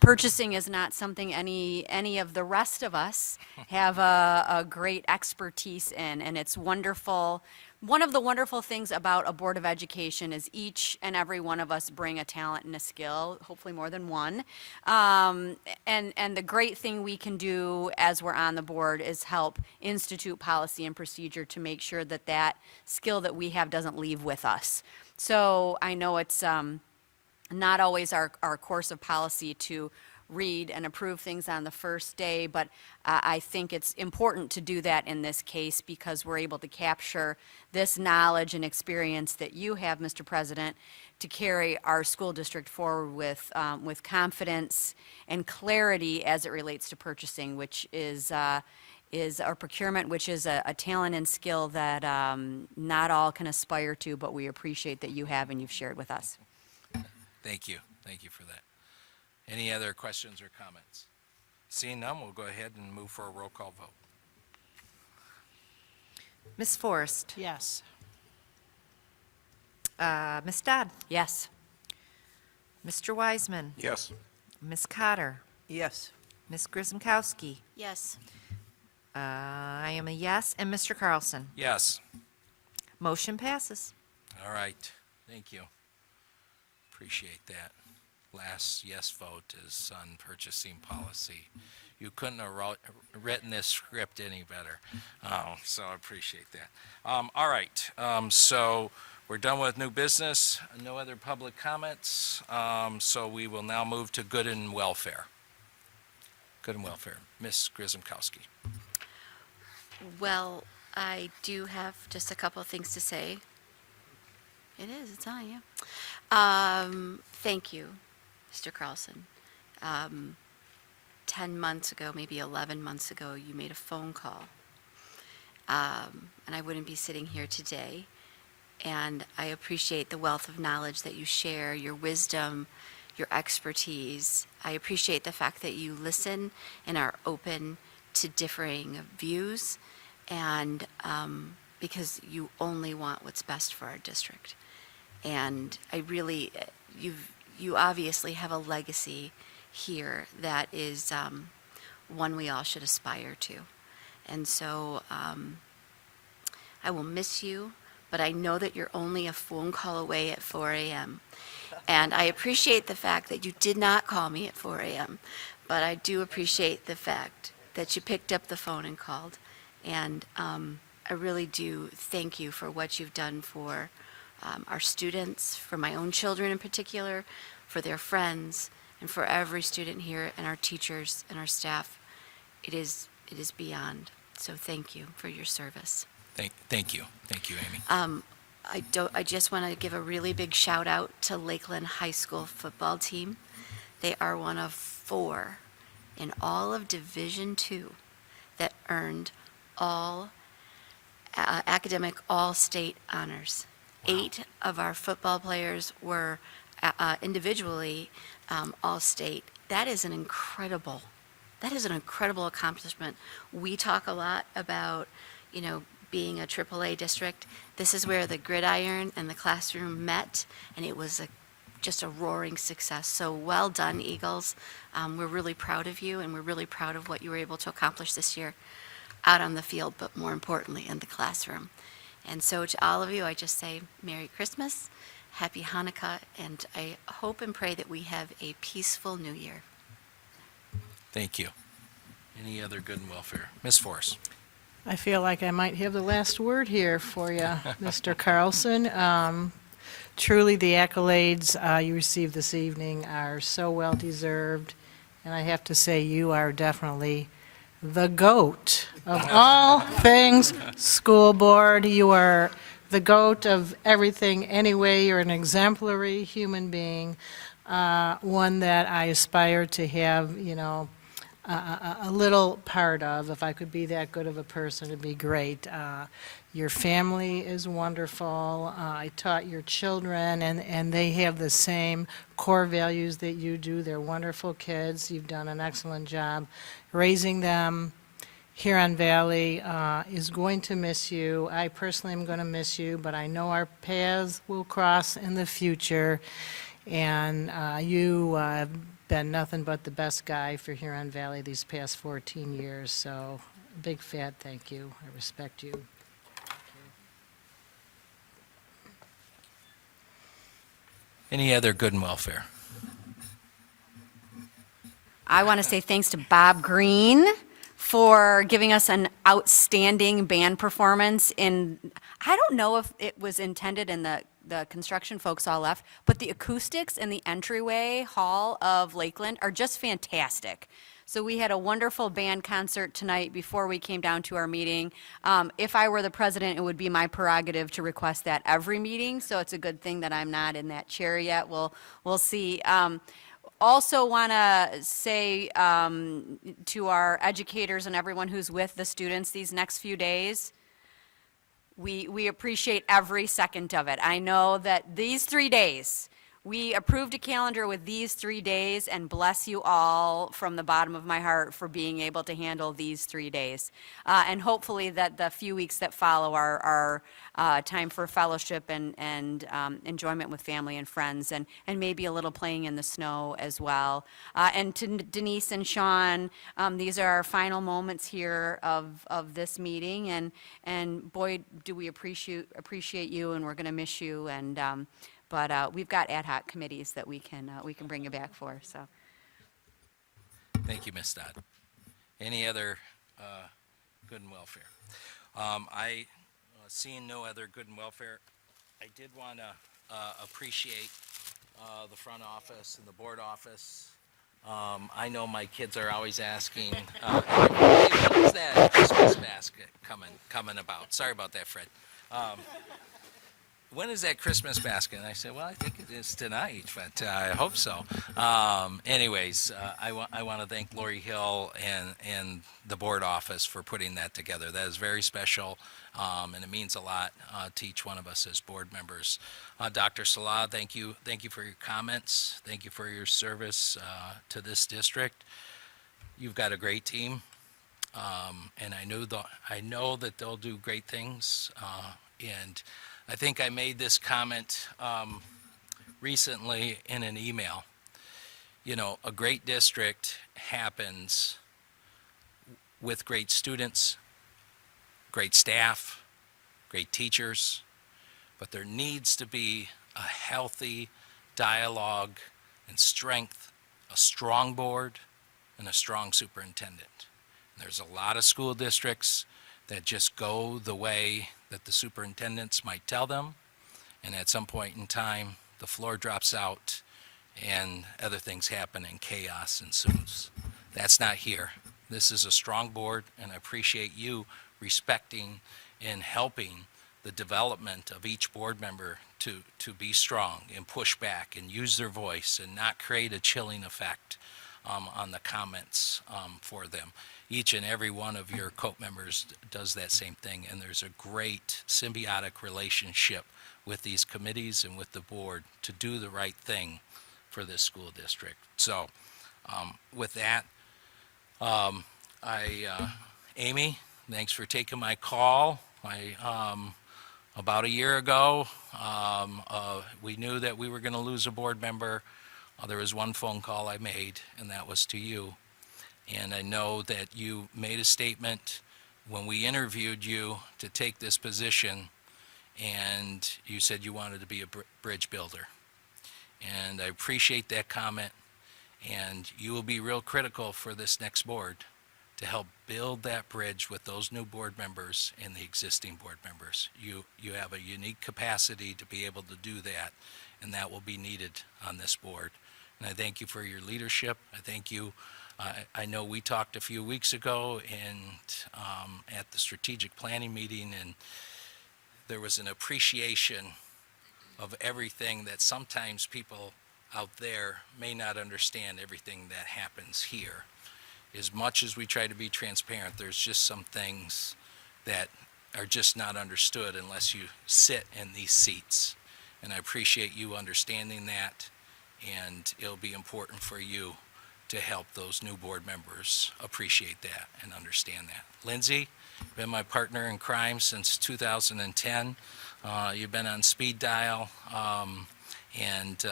Purchasing is not something any of the rest of us have a great expertise in, and it's wonderful. One of the wonderful things about a Board of Education is each and every one of us bring a talent and a skill, hopefully more than one. And the great thing we can do as we're on the board is help institute policy and procedure to make sure that that skill that we have doesn't leave with us. So I know it's not always our course of policy to read and approve things on the first day, but I think it's important to do that in this case because we're able to capture this knowledge and experience that you have, Mr. President, to carry our school district forward with confidence and clarity as it relates to purchasing, which is our procurement, which is a talent and skill that not all can aspire to, but we appreciate that you have and you've shared with us. Thank you. Thank you for that. Any other questions or comments? Seeing none, we'll go ahead and move for a roll call vote. Ms. Forrest? Yes. Ms. Dodd? Yes. Mr. Wiseman? Yes. Ms. Cotter? Yes. Ms. Grisomkowski? Yes. I am a yes. And Mr. Carlson? Yes. Motion passes. All right. Thank you. Appreciate that. Last yes vote is on purchasing policy. You couldn't have written this script any better. So I appreciate that. All right. So we're done with new business. No other public comments. So we will now move to good and welfare. Good and welfare. Ms. Grisomkowski. Well, I do have just a couple of things to say. It is, it's on you. Thank you, Mr. Carlson. 10 months ago, maybe 11 months ago, you made a phone call. And I wouldn't be sitting here today. And I appreciate the wealth of knowledge that you share, your wisdom, your expertise. I appreciate the fact that you listen and are open to differing views, and because you only want what's best for our district. And I really, you obviously have a legacy here that is one we all should aspire to. And so I will miss you, but I know that you're only a phone call away at 4 a.m. And I appreciate the fact that you did not call me at 4 a.m., but I do appreciate the fact that you picked up the phone and called. And I really do thank you for what you've done for our students, for my own children in particular, for their friends, and for every student here, and our teachers and our staff. It is beyond. So thank you for your service. Thank you. Thank you, Amy. I just want to give a really big shout out to Lakeland High School football team. They are one of 4 in all of Division II that earned all academic all-state honors. Wow. 8 of our football players were individually all-state. That is an incredible accomplishment. We talk a lot about, being a AAA district. This is where the gridiron and the classroom met, and it was just a roaring success. So well done, Eagles. We're really proud of you, and we're really proud of what you were able to accomplish this year out on the field, but more importantly, in the classroom. And so to all of you, I just say Merry Christmas, Happy Hanukkah, and I hope and pray that we have a peaceful New Year. Thank you. Any other good and welfare? Ms. Forrest. I feel like I might have the last word here for you, Mr. Carlson. Truly, the accolades you received this evening are so well-deserved, and I have to say you are definitely the GOAT of all things school board. You are the GOAT of everything anyway. You're an exemplary human being, one that I aspire to have, a little part of. If I could be that good of a person, it'd be great. Your family is wonderful. I taught your children, and they have the same core values that you do. They're wonderful kids. You've done an excellent job raising them. Huron Valley is going to miss you. I personally am going to miss you, but I know our paths will cross in the future. And you have been nothing but the best guy for Huron Valley these past 14 years. So, big fat thank you. I respect you. Any other good and welfare? I want to say thanks to Bob Green for giving us an outstanding band performance. I don't know if it was intended and the construction folks all left, but the acoustics in the entryway hall of Lakeland are just fantastic. So we had a wonderful band concert tonight before we came down to our meeting. If I were the president, it would be my prerogative to request that every meeting, so it's a good thing that I'm not in that chair yet. We'll see. Also want to say to our educators and everyone who's with the students these next few days, we appreciate every second of it. I know that these 3 days, we approved a calendar with these 3 days, and bless you all from the bottom of my heart for being able to handle these 3 days. And hopefully that the few weeks that follow are time for fellowship and enjoyment with family and friends, and maybe a little playing in the snow as well. And to Denise and Sean, these are our final moments here of this meeting, and boy, do we appreciate you, and we're going to miss you. But we've got ad hoc committees that we can bring you back for. So, Thank you, Ms. Dodd. Any other good and welfare? Seeing no other good and welfare, I did want to appreciate the front office and the board office. I know my kids are always asking, "Hey, what is that Christmas basket coming about?" Sorry about that, Fred. When is that Christmas basket? And I said, well, I think it is tonight, but I hope so. Anyways, I want to thank Lori Hill and the board office for putting that together. That is very special, and it means a lot to each one of us as board members. Dr. Salah, thank you for your comments. Thank you for your service to this district. You've got a great team, and I know that they'll do great things, and I think I made this comment recently in an email. You know, a great district happens with great students, great staff, great teachers, but there needs to be a healthy dialogue and strength, a strong board, and a strong superintendent. There's a lot of school districts that just go the way that the superintendents might tell them, and at some point in time, the floor drops out and other things happen and chaos ensues. That's not here. This is a strong board, and I appreciate you respecting and helping the development of each board member to be strong and push back and use their voice and not create a chilling effect on the comments for them. Each and every one of your COPE members does that same thing, and there's a great symbiotic relationship with these committees and with the board to do the right thing for this school district. So with that, Amy, thanks for taking my call. About a year ago, we knew that we were going to lose a board member. There was one phone call I made, and that was to you. And I know that you made a statement when we interviewed you to take this position, and you said you wanted to be a bridge builder. And I appreciate that comment, and you will be real critical for this next board to help build that bridge with those new board members and the existing board members. You have a unique capacity to be able to do that, and that will be needed on this board. And I thank you for your leadership. I thank you. I know we talked a few weeks ago at the strategic planning meeting, and there was an appreciation of everything that sometimes people out there may not understand everything that happens here. as much as we try to be transparent, there's just some things that are just not understood unless you sit in these seats. And I appreciate you understanding that, and it'll be important for you to help those new board members appreciate that and understand that. Lindsay, been my partner in crime since 2010. You've been on speed dial, and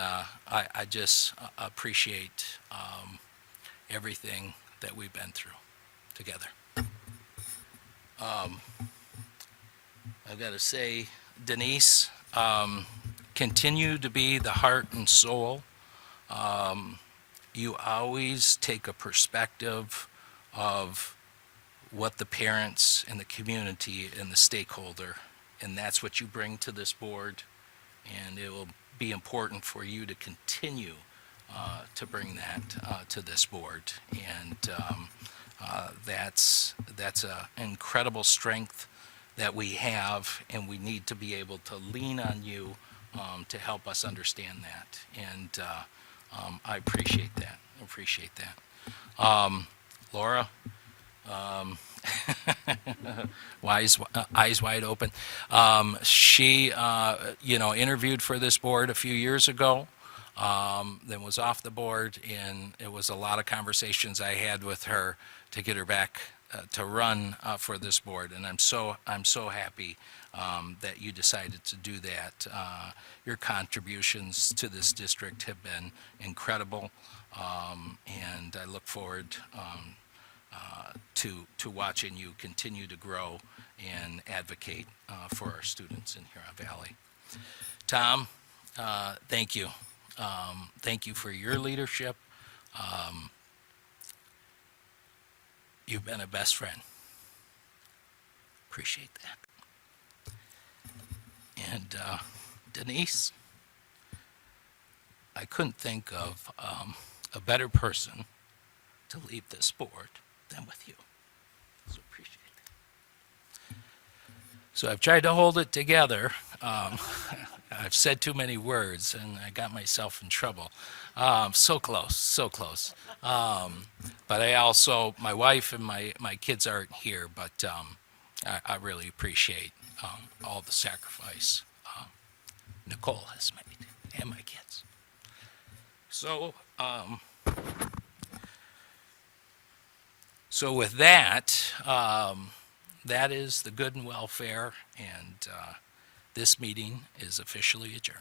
I just appreciate everything that we've been through together. I've got to say, Denise, continue to be the heart and soul. You always take a perspective of what the parents and the community and the stakeholder, and that's what you bring to this board, and it will be important for you to continue to bring that to this board. And that's an incredible strength that we have, and we need to be able to lean on you to help us understand that. And I appreciate that. Laura, eyes wide open. She, interviewed for this board a few years ago, then was off the board, and it was a lot of conversations I had with her to get her back to run for this board. And I'm so happy that you decided to do that. Your contributions to this district have been incredible, and I look forward to watching you continue to grow and advocate for our students in Huron Valley. Tom, thank you. Thank you for your leadership. You've been a best friend. Appreciate that. And Denise, I couldn't think of a better person to lead this board than with you. So appreciate it. So I've tried to hold it together. I've said too many words, and I got myself in trouble. So close. But I also, my wife and my kids aren't here, but I really appreciate all the sacrifice Nicole has made, and my kids. So with that, that is the good and welfare, and this meeting is officially adjourned.